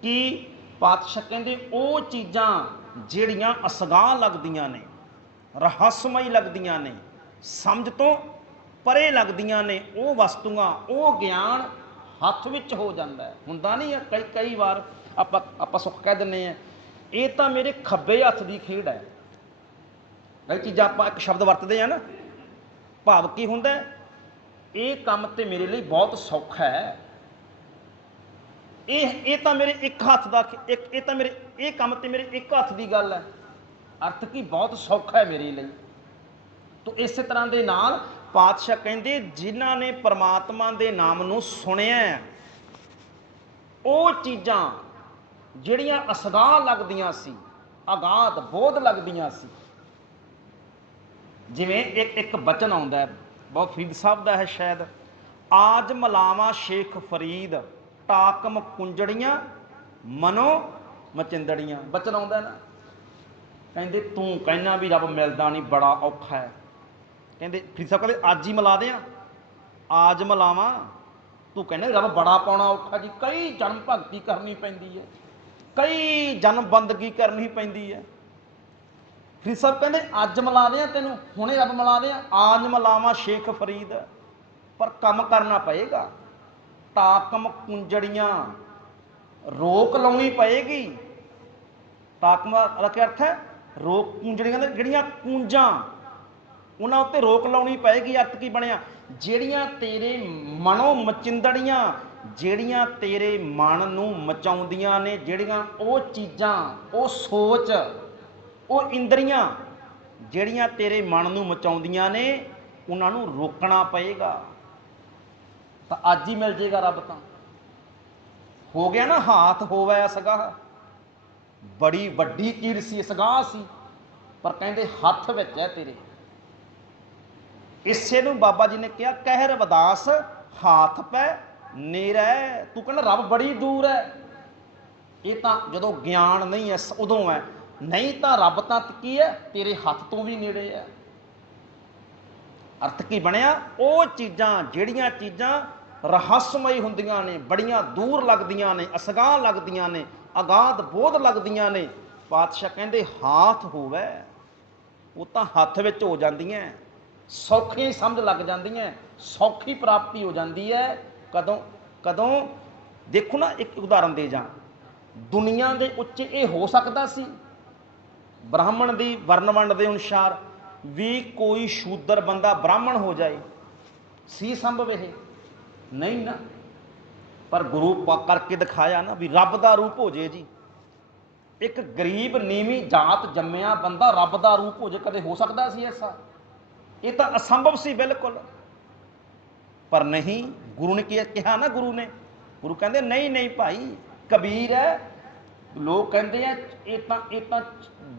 ਕੀ ਪਾਤਸ਼ਾਹ ਕਹਿੰਦੇ ਉਹ ਚੀਜ਼ਾਂ ਜਿਹੜੀਆਂ ਅਸਗਾਹ ਲੱਗਦੀਆਂ ਨੇ, ਰਹੱਸਮਈ ਲੱਗਦੀਆਂ ਨੇ, ਸਮਝ ਤੋਂ ਪਰੇ ਲੱਗਦੀਆਂ ਨੇ, ਉਹ ਵਸਤੂਆਂ, ਉਹ ਗਿਆਨ ਹੱਥ ਵਿੱਚ ਹੋ ਜਾਂਦਾ। ਹੁੰਦਾ ਨਹੀਂ ਹੈ ਕਈ ਵਾਰ ਆਪਾਂ ਸੁੱਖ ਕਹਿ ਦਿੰਦੇ ਹਾਂ ਇਹ ਤਾਂ ਮੇਰੇ ਖੱਬੇ ਹੱਥ ਦੀ ਖੇਡ ਹੈ। ਕਈ ਚੀਜ਼ਾਂ ਆਪਾਂ ਇੱਕ ਸ਼ਬਦ ਵਰਤਦੇ ਹਾਂ ਨਾ, ਭਾਵ ਕੀ ਹੁੰਦਾ? ਇਹ ਕੰਮ ਤੇ ਮੇਰੇ ਲਈ ਬਹੁਤ ਸੌਖਾ ਹੈ, ਇਹ ਤਾਂ ਮੇਰੇ ਇੱਕ ਹੱਥ ਦਾ, ਇਹ ਤਾਂ ਮੇਰੇ, ਇਹ ਕੰਮ ਤੇ ਮੇਰੇ ਇੱਕ ਹੱਥ ਦੀ ਗੱਲ ਹੈ। ਅਰਥ ਕੀ? ਬਹੁਤ ਸੌਖਾ ਹੈ ਮੇਰੇ ਲਈ। ਤੋ ਇਸੇ ਤਰ੍ਹਾਂ ਦੇ ਨਾਲ ਪਾਤਸ਼ਾਹ ਕਹਿੰਦੇ ਜਿਨ੍ਹਾਂ ਨੇ ਪਰਮਾਤਮਾ ਦੇ ਨਾਮ ਨੂੰ ਸੁਣਿਆ, ਉਹ ਚੀਜ਼ਾਂ ਜਿਹੜੀਆਂ ਅਸਗਾਹ ਲੱਗਦੀਆਂ ਸੀ, ਅਗਾਧ ਬੋਧ ਲੱਗਦੀਆਂ ਸੀ। ਜਿਵੇਂ ਇੱਕ ਬਚਨ ਆਉਂਦਾ, ਬਹੁਤ ਫਰੀਦ ਸਾਹਿਬ ਦਾ ਹੈ ਸ਼ਾਇਦ, ਆਜ ਮਲਾਵਾ ਸ਼ੇਖ ਫਰੀਦ ਟਾਕਮ ਕੁੰਜੜੀਆਂ ਮਨੋ ਮਚਿੰਦੜੀਆਂ। ਬਚਨ ਆਉਂਦਾ ਨਾ, ਕਹਿੰਦੇ ਤੂੰ ਕਹਿਣਾ ਵੀ ਰੱਬ ਮਿਲਦਾ ਨਹੀਂ, ਬੜਾ ਔਖਾ ਹੈ। ਕਹਿੰਦੇ ਫਰੀਦ ਸਾਹਿਬ ਕਹਿੰਦੇ ਅੱਜ ਹੀ ਮਿਲਾ ਦਿਆਂ, ਆਜ ਮਿਲਾਵਾਂ। ਤੂੰ ਕਹਿੰਦਾ ਰੱਬ ਬੜਾ ਪਾਉਣਾ ਔਖਾ ਜੀ, ਕਈ ਜਨਮ ਭਗਤੀ ਕਰਨੀ ਪੈਂਦੀ ਹੈ, ਕਈ ਜਨਮ ਬੰਦਗੀ ਕਰਨੀ ਪੈਂਦੀ ਹੈ। ਫਰੀਦ ਸਾਹਿਬ ਕਹਿੰਦੇ ਅੱਜ ਮਿਲਾ ਦਿਆਂ ਤੈਨੂੰ, ਹੁਣੇ ਰੱਬ ਮਿਲਾ ਦਿਆਂ, ਆਜ ਮਿਲਾਵਾਂ ਸ਼ੇਖ ਫਰੀਦ, ਪਰ ਕੰਮ ਕਰਨਾ ਪਏਗਾ। ਟਾਕਮ ਕੁੰਜੜੀਆਂ, ਰੋਕ ਲਾਉਣੀ ਪਏਗੀ। ਟਾਕਮ ਦਾ ਕੀ ਅਰਥ ਹੈ? ਰੋਕ। ਕੁੰਜੜੀਆਂ ਨੇ ਜਿਹੜੀਆਂ ਕੂੰਜਾਂ, ਉਹਨਾਂ ਉੱਤੇ ਰੋਕ ਲਾਉਣੀ ਪਏਗੀ। ਅਰਥ ਕੀ ਬਣਿਆ? ਜਿਹੜੀਆਂ ਤੇਰੇ ਮਨੋਂ ਮਚਿੰਦੜੀਆਂ, ਜਿਹੜੀਆਂ ਤੇਰੇ ਮਨ ਨੂੰ ਮਚਾਉਂਦੀਆਂ ਨੇ, ਜਿਹੜੀਆਂ ਉਹ ਚੀਜ਼ਾਂ, ਉਹ ਸੋਚ, ਉਹ ਇੰਦਰੀਆਂ ਜਿਹੜੀਆਂ ਤੇਰੇ ਮਨ ਨੂੰ ਮਚਾਉਂਦੀਆਂ ਨੇ, ਉਹਨਾਂ ਨੂੰ ਰੋਕਣਾ ਪਏਗਾ। ਤਾਂ ਅੱਜ ਹੀ ਮਿਲ ਜੇਗਾ ਰੱਬ। ਤਾਂ ਹੋ ਗਿਆ ਨਾ, ਹਾਥ ਹੋਵੇ ਅਸਗਾਹ। ਬੜੀ ਵੱਡੀ ਚੀਜ਼ ਸੀ, ਅਸਗਾਹ ਸੀ, ਪਰ ਕਹਿੰਦੇ ਹੱਥ ਵਿੱਚ ਹੈ ਤੇਰੇ। ਇਸੇ ਨੂੰ ਬਾਬਾ ਜੀ ਨੇ ਕਿਹਾ ਕਹਿ ਰਵਿਦਾਸ ਹਾਥ ਪੈ ਨੇਰਾ। ਤੂੰ ਕਹਿੰਦਾ ਰੱਬ ਬੜੀ ਦੂਰ ਹੈ, ਇਹ ਤਾਂ ਜਦੋਂ ਗਿਆਨ ਨਹੀਂ ਹੈ ਉਦੋਂ ਹੈ, ਨਹੀਂ ਤਾਂ ਰੱਬ ਤਾਂ ਕੀ ਹੈ? ਤੇਰੇ ਹੱਥ ਤੋਂ ਵੀ ਨੇੜੇ ਹੈ। ਅਰਥ ਕੀ ਬਣਿਆ? ਉਹ ਚੀਜ਼ਾਂ, ਜਿਹੜੀਆਂ ਚੀਜ਼ਾਂ ਰਹੱਸਮਈ ਹੁੰਦੀਆਂ ਨੇ, ਬੜੀਆਂ ਦੂਰ ਲੱਗਦੀਆਂ ਨੇ, ਅਸਗਾਹ ਲੱਗਦੀਆਂ ਨੇ, ਅਗਾਧ ਬੋਧ ਲੱਗਦੀਆਂ ਨੇ, ਪਾਤਸ਼ਾਹ ਕਹਿੰਦੇ ਹਾਥ ਹੋਵੇ, ਉਹ ਤਾਂ ਹੱਥ ਵਿੱਚ ਹੋ ਜਾਂਦੀਆਂ, ਸੌਖੀਆਂ ਹੀ ਸਮਝ ਲੱਗ ਜਾਂਦੀਆਂ, ਸੌਖੀ ਪ੍ਰਾਪਤੀ ਹੋ ਜਾਂਦੀ ਹੈ। ਕਦੋਂ? ਕਦੋਂ? ਦੇਖੋ ਨਾ, ਇੱਕ ਉਦਾਹਰਨ ਦੇ ਜਾਂ, ਦੁਨੀਆ ਦੇ ਉੱਚ ਇਹ ਹੋ ਸਕਦਾ ਸੀ? ਬ੍ਰਾਹਮਣ ਦੀ ਵਰਨ ਵੰਡ ਦੇ ਅਨੁਸਾਰ ਵੀ ਕੋਈ ਸ਼ੂਦਰ ਬੰਦਾ ਬ੍ਰਾਹਮਣ ਹੋ ਜਾਏ? ਸੀ ਸੰਭਵ ਇਹ? ਨਹੀਂ ਨਾ। ਪਰ ਗੁਰੂ ਕਰਕੇ ਦਿਖਾਇਆ ਨਾ ਵੀ ਰੱਬ ਦਾ ਰੂਪ ਹੋ ਜੇ ਜੀ। ਇੱਕ ਗਰੀਬ ਨੀਵੀਂ ਜਾਤ ਜੰਮਿਆ ਬੰਦਾ ਰੱਬ ਦਾ ਰੂਪ ਹੋ ਜੇ, ਕਦੇ ਹੋ ਸਕਦਾ ਸੀ ਐਸਾ? ਇਹ ਤਾਂ ਅਸੰਭਵ ਸੀ ਬਿਲਕੁਲ। ਪਰ ਨਹੀਂ, ਗੁਰੂ ਨੇ ਕਿਹਾ ਨਾ, ਗੁਰੂ ਕਹਿੰਦੇ ਨਹੀਂ ਨਹੀਂ ਭਾਈ, ਕਬੀਰ ਹੈ। ਲੋਕ ਕਹਿੰਦੇ ਆ ਇਹ ਤਾਂ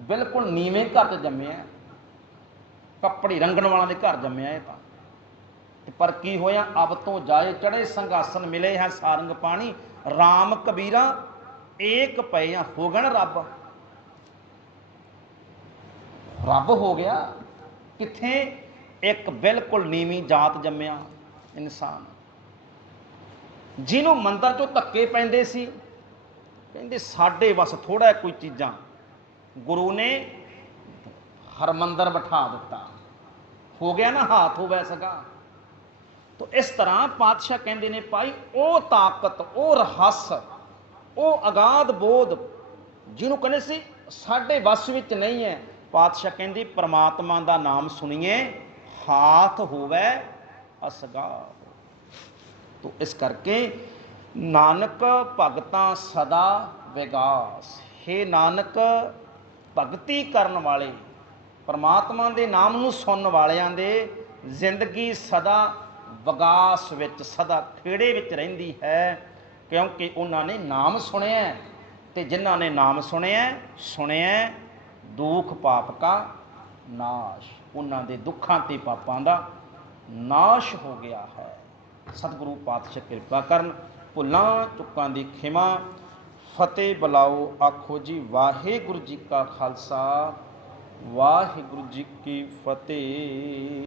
ਬਿਲਕੁਲ ਨੀਵੇਂ ਘਰ 'ਚ ਜੰਮਿਆ, ਕੱਪੜੇ ਰੰਗਣ ਵਾਲਿਆਂ ਦੇ ਘਰ ਜੰਮਿਆ ਇਹ ਤਾਂ। ਪਰ ਕੀ ਹੋਇਆ? ਅਬ ਤੋਂ ਜਾਏ ਚੜੇ ਸੰਘਾਸਨ, ਮਿਲੇ ਹੈ ਸਾਰੰਗ ਪਾਣੀ, ਰਾਮ ਕਬੀਰਾ ਏਕ ਪਏ ਆ, ਹੋ ਗਿਆ ਨਾ ਰੱਬ। ਰੱਬ ਹੋ ਗਿਆ ਕਿੱਥੇ? ਇੱਕ ਬਿਲਕੁਲ ਨੀਵੀਂ ਜਾਤ ਜੰਮਿਆ ਇਨਸਾਨ, ਜਿਹਨੂੰ ਮੰਦਰ ਚੋਂ ਧੱਕੇ ਪੈਂਦੇ ਸੀ। ਕਹਿੰਦੇ ਸਾਡੇ ਬਸ ਥੋੜਾ ਕੋਈ ਚੀਜ਼ਾਂ, ਗੁਰੂ ਨੇ ਹਰਮੰਦਰ ਬਿਠਾ ਦਿੱਤਾ, ਹੋ ਗਿਆ ਨਾ ਹਾਥ ਹੋਵੇ ਸਗਾ। ਤੋ ਇਸ ਤਰ੍ਹਾਂ ਪਾਤਸ਼ਾਹ ਕਹਿੰਦੇ ਨੇ ਭਾਈ, ਉਹ ਤਾਕਤ, ਉਹ ਰਹੱਸ, ਉਹ ਅਗਾਧ ਬੋਧ ਜਿਹਨੂੰ ਕਹਿੰਦੇ ਸੀ ਸਾਡੇ ਵੱਸ ਵਿੱਚ ਨਹੀਂ ਹੈ। ਪਾਤਸ਼ਾਹ ਕਹਿੰਦੀ ਪਰਮਾਤਮਾ ਦਾ ਨਾਮ ਸੁਣੀਏ, ਹਾਥ ਹੋਵੇ ਅਸਗਾ। ਤੋ ਇਸ ਕਰਕੇ ਨਾਨਕ ਭਗਤਾਂ ਸਦਾ ਵਿਗਾਸ। ਹੇ ਨਾਨਕ, ਭਗਤੀ ਕਰਨ ਵਾਲੇ, ਪਰਮਾਤਮਾ ਦੇ ਨਾਮ ਨੂੰ ਸੁਣਨ ਵਾਲਿਆਂ ਦੇ ਜ਼ਿੰਦਗੀ ਸਦਾ ਵਿਗਾਸ ਵਿੱਚ, ਸਦਾ ਖੇੜੇ ਵਿੱਚ ਰਹਿੰਦੀ ਹੈ, ਕਿਉਂਕਿ ਉਹਨਾਂ ਨੇ ਨਾਮ ਸੁਣਿਆ। ਤੇ ਜਿਨ੍ਹਾਂ ਨੇ ਨਾਮ ਸੁਣਿਆ ਦੁੱਖ ਪਾਪ ਕਾ ਨਾਸ਼, ਉਹਨਾਂ ਦੇ ਦੁੱਖਾਂ ਤੇ ਪਾਪਾਂ ਦਾ ਨਾਸ਼ ਹੋ ਗਿਆ ਹੈ। ਸਤਿਗੁਰੂ ਪਾਤਸ਼ਾਹ ਕਿਰਪਾ ਕਰਨ, ਭੁੱਲਾਂ ਚੁੱਕਾਂ ਦੀ ਖਿਮਾ। ਫਤਿਹ ਬੁਲਾਓ, ਆਖੋ ਜੀ ਵਾਹਿਗੁਰੂ ਜੀ ਕਾ ਖਾਲਸਾ, ਵਾਹਿਗੁਰੂ ਜੀ ਕੀ ਫਤਿਹ।